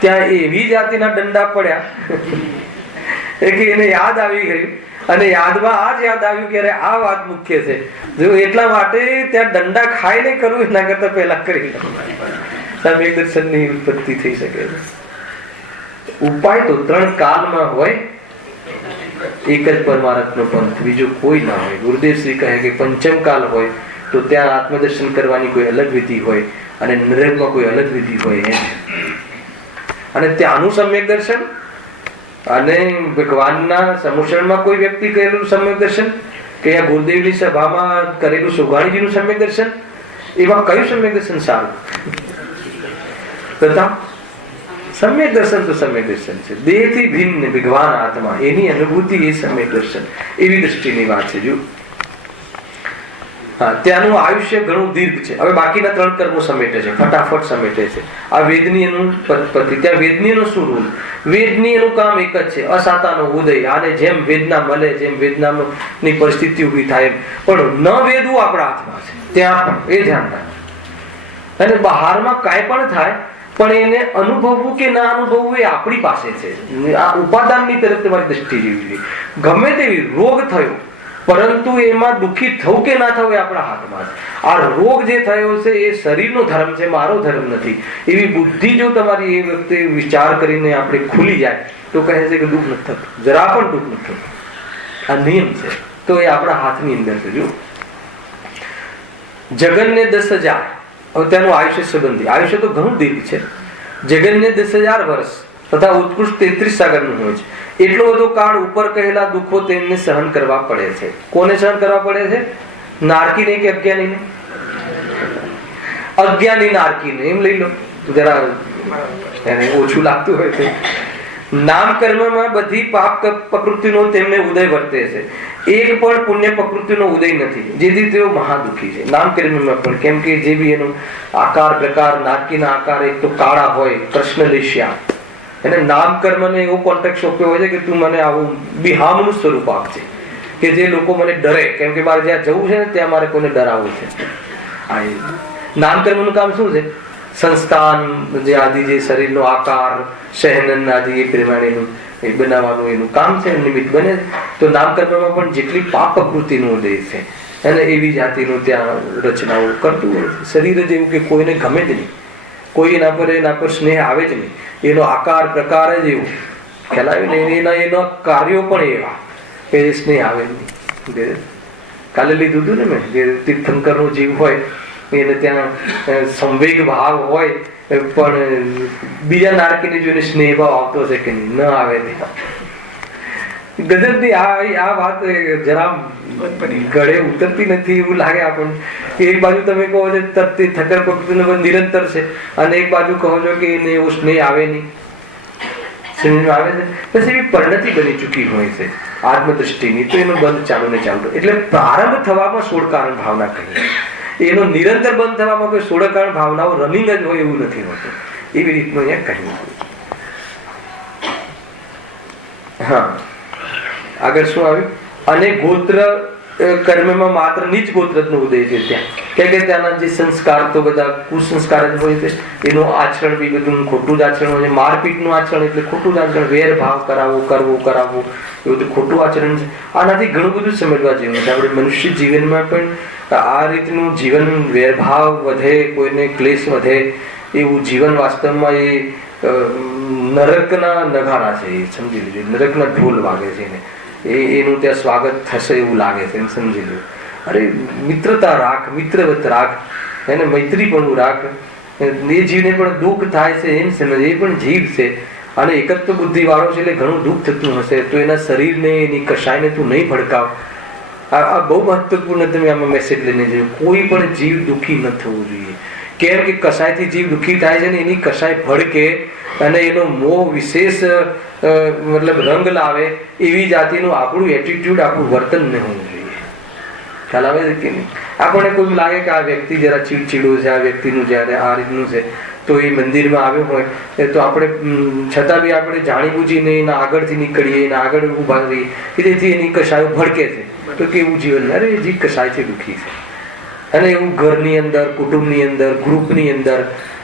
ત્યાં એવી જાતિના દંડા પડ્યા કે એને યાદ આવી ગયું. અને યાદમાં આ જ યાદ આવ્યું કે આ વાત મુખ્ય છે, જો એટલા માટે ત્યાં દંડા ખાઈને કરવું એના કરતા પહેલા કરી લો. સમ્યક દર્શનની ઉત્પત્તિ થઈ શકે છે. ઉપાય તો 3 કાલમાં હોય, એક જ પરમાર્થનો પંથ, બીજો કોઈ ના હોય. ગુરુદેવ શ્રી કહે કે પંચમ કાલ હોય તો ત્યાં આત્મદર્શન કરવાની કોઈ અલગ વિધિ હોય અને નરકમાં કોઈ અલગ વિધિ હોય. અને ત્યાંનું સમ્યક દર્શન અને ભગવાનના સમુષણમાં કોઈ વ્યક્તિ કરેલું સમ્યક દર્શન કે આ ગુરુદેવની સભામાં કરેલું સુઘાણીજીનું સમ્યક દર્શન, એવા કયું સમ્યક દર્શન સારું? બતાવ. સમ્યક દર્શન તો સમ્યક દર્શન છે, દેહથી ભિન્ન ભગવાન આત્મા, એની અનુભૂતિ એ સમ્યક દર્શન. એવી દ્રષ્ટિની વાત છે. જો ત્યાંનું આયુષ્ય ઘણું દીર્ઘ છે. હવે બાકીના 3 કર્મો સમેટે છે, ફટાફટ સમેટે છે. આ વેદની એનું પદ્ધતિ. ત્યાં વેદની એનો શું રૂલ? વેદની એનું કામ એક જ છે, અસાતાનો ઉદય. આને જેમ વેદના મળે, જેમ વેદનાની પરિસ્થિતિ ઉભી થાય એમ, પણ ન વેદવું આપણા હાથમાં છે. ત્યાં પણ એ ધ્યાન રાખે. અને બહારમાં કાંઈ પણ થાય પણ એને અનુભવવું કે ના અનુભવવું એ આપણી પાસે છે. આ ઉપાદાનની તરફ તમારી દ્રષ્ટિ જેવી. ગમે તેવી રોગ થયો પરંતુ એમાં દુઃખી થવું કે ના થવું એ આપણા હાથમાં છે. આ રોગ જે થયો છે એ શરીરનો ધર્મ છે, મારો ધર્મ નથી. એવી બુદ્ધિ જો તમારી એ વખતે વિચાર કરીને આપણે ખુલી જાય તો કહે છે કે દુઃખ નથી થતું, જરા પણ દુઃખ નથી થતું. આ નિયમ છે. તો એ આપણા હાથની અંદર છે. જો જગનને 10,000, હવે તેનું આયુષ્ય સંબંધી. આયુષ્ય તો ઘણું દીર્ઘ છે. જગનને 10,000 વર્ષ તથા ઉત્કૃષ્ટ 33 સાગરનું હોય છે. એટલો બધો કાળ ઉપર કહેલા દુઃખો તેમને સહન કરવા પડે છે. કોને સહન કરવા પડે છે? નારકીને કે અજ્ઞાનીને? અજ્ઞાની નારકીને એમ લઈ લો, જરા એને ઓછું લાગતું હોય તો. નામ કર્મમાં બધી પાપ પ્રકૃતિનો તેમને ઉદય વર્તે છે. એક પણ પુણ્ય પ્રકૃતિનો ઉદય નથી, જેથી તેઓ મહાદુખી છે. નામ કર્મમાં પણ, કેમ કે જે બી એનો આકાર પ્રકાર, નારકીના આકાર એક તો કાળા હોય, કૃષ્ણ લેશ્યા. એને નામ કર્મને એવો કોન્ટેક્ટ સોંપ્યો હોય છે કે તું મને આવું બિહામનું સ્વરૂપ આપજે કે જે લોકો મને ડરે, કેમ કે મારે જ્યાં જવું છે ને ત્યાં મારે કોઈને ડરાવવું છે. નામ કર્મનું કામ શું છે? સંસ્થાન જે આદિ જે શરીરનો આકાર શહેનન આદિ એ પ્રમાણેનું એ બનાવવાનું એનું કામ છે, નિમિત્ત બને. તો નામકર્મમાં પણ જેટલી પાપ પ્રકૃતિનું ઉદય છે અને એવી જાતિનું ત્યાં રચનાઓ કરતું હોય. શરીર જ એવું કે કોઈને ગમે જ નહીં, કોઈ એના પર સ્નેહ આવે જ નહીં. એનો આકાર પ્રકાર જ એવું ખ્યાલ આવે ને, એના કાર્યો પણ એવા કે સ્નેહ આવે જ નહીં. કાલે લીધું હતું ને મેં કે તીર્થંકરનો જીવ હોય એને ત્યાં સંવેગ ભાવ હોય પણ બીજા નારકીને જોઈને સ્નેહ ભાવ આવતો હશે કે નહીં, ન આવે નહીં. ગજબની આ વાત જરા ગળે ઉતરતી નથી એવું લાગે આપણને. એક બાજુ તમે કહો છો ઠક્કર પકડતું નિરંતર છે અને એક બાજુ કહો છો કે એને એવો સ્નેહ આવે નહીં, આવે છે. બસ એવી પરિણતિ બની ચૂકી હોય છે આત્મદ્રષ્ટિની, તો એનો બંધ ચાલુ ને ચાલુ. એટલે પ્રારંભ થવામાં સોળ કારણ ભાવના કહીએ, એનો નિરંતર બંધ થવામાં કોઈ સોળ કારણ ભાવનાઓ રનિંગ જ હોય એવું નથી હોતું. એવી રીતનું અહીંયા કહ્યું. હા, આગળ શું આવ્યું? અને ગોત્ર કર્મમાં માત્ર નીચ ગોત્રનો ઉદય છે ત્યાં, કે ત્યાંના જે સંસ્કાર તો બધા કુસંસ્કાર જ હોય છે. એનું આચરણ બી બધું ખોટું જ આચરણ હોય છે. મારપીટનું આચરણ એટલે ખોટું જ આચરણ, વેરભાવ કરાવવું એ બધું ખોટું આચરણ છે. આનાથી ઘણું બધું સમજવા જેવું છે. આપણે મનુષ્ય જીવનમાં પણ આ રીતનું જીવન, વેરભાવ વધે, કોઈને ક્લેશ વધે એવું જીવન વાસ્તવમાં એ નરકના નગારા છે. એ સમજી લીધું, નરકના ઢોલ વાગે છે એને, એનું ત્યાં સ્વાગત થશે એવું લાગે છે, એમ સમજી લો. અરે મિત્રતા રાખ, મિત્રવત રાખ, એને મૈત્રીપણું રાખ. એ જીવને પણ દુઃખ થાય છે એમ સમજ, એ પણ જીવ છે અને એકત્વ બુદ્ધિ વાળો છે એટલે ઘણું દુઃખ થતું હશે, તો એના શરીરને એની કશાયને તું નહીં ભડકાવ. આ બહુ મહત્વપૂર્ણ તમે આમાં મેસેજ લઈને જોયું. કોઈ પણ જીવ દુઃખી ન થવું જોઈએ. કેમ કે કસાયથી જીવ દુઃખી થાય છે ને એની કસાય ભડકે અને એનો મોહ વિશેષ મતલબ રંગ લાવે એવી જાતિનું આપણું એટીટ્યુડ, આપણું વર્તન ન હોવું જોઈએ. ખ્યાલ આવે છે કે નહીં? આપણને કોઈ લાગે કે આ વ્યક્તિ જરા ચીડચીડો છે, આ વ્યક્તિનું જયારે આ રીતનું છે, તો એ મંદિરમાં આવ્યો હોય તો આપણે છતાં બી આપણે જાણીબૂજીને એના આગળથી નીકળીએ, એના આગળ ઉભા રહીએ કે જેથી એની કશાયો ભડકે છે. તો કેવું જીવન? અરે જીવ કશાયથી દુઃખી છે. અને એવું ઘરની અંદર, કુટુંબની અંદર, ગ્રુપની અંદર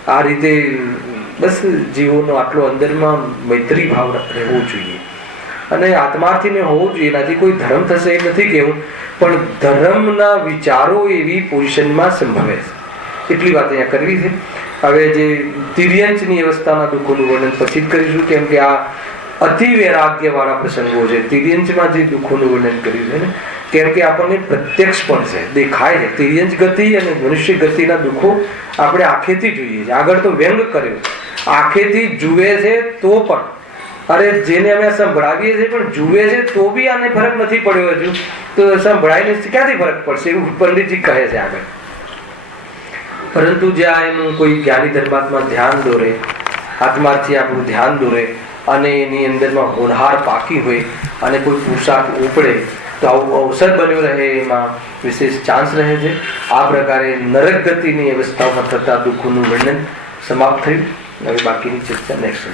આ રીતે બસ જીવોનો આટલો અંદરમાં મૈત્રી ભાવ રહેવો જોઈએ અને આત્માર્થીને હોવું જોઈએ. એનાથી કોઈ ધર્મ થશે એ નથી કહેવું, પણ ધર્મના વિચારો એવી પોઝિશનમાં સંભવે છે. એટલી વાત અહીંયા કરવી છે. હવે જે તિર્યંચની અવસ્થાના દુઃખોનું વર્ણન પછી જ કરીશું, કેમ કે આ અતિ વૈરાગ્ય વાળા પ્રસંગો છે. તિર્યંચમાં જે દુઃખોનું વર્ણન કર્યું છે ને, કેમ કે આપણને પ્રત્યક્ષ પણ છે, દેખાય છે. તિર્યંચ ગતિ અને મનુષ્ય ગતિના દુઃખો આપણે આંખેથી જોઈએ છે. આગળ તો વ્યંગ કર્યો, આંખેથી જુએ છે તો પણ, અરે જેને અમે સંભળાવીએ છીએ પણ જુએ છે તો બી આને ફરક નથી પડ્યો હજુ, તો સંભળાઈને ક્યાંથી ફરક પડશે એવું પંડિતજી કહે છે આગળ. પરંતુ જ્યાં એનું કોઈ જ્ઞાની ધર્માત્મા ધ્યાન દોરે, આત્માથી આપણું ધ્યાન દોરે અને એની અંદરમાં હોનહાર પાકી હોય અને કોઈ પુરુષાર્થ ઉપડે તો આવું અવસર બન્યો રહે, એમાં વિશેષ ચાન્સ રહે છે. આ પ્રકારે નરક ગતિની અવસ્થાઓમાં થતા દુઃખોનું વર્ણન સમાપ્ત થયું. હવે બાકીની ચર્ચા નેક્સ્ટ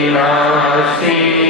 અવિનાશી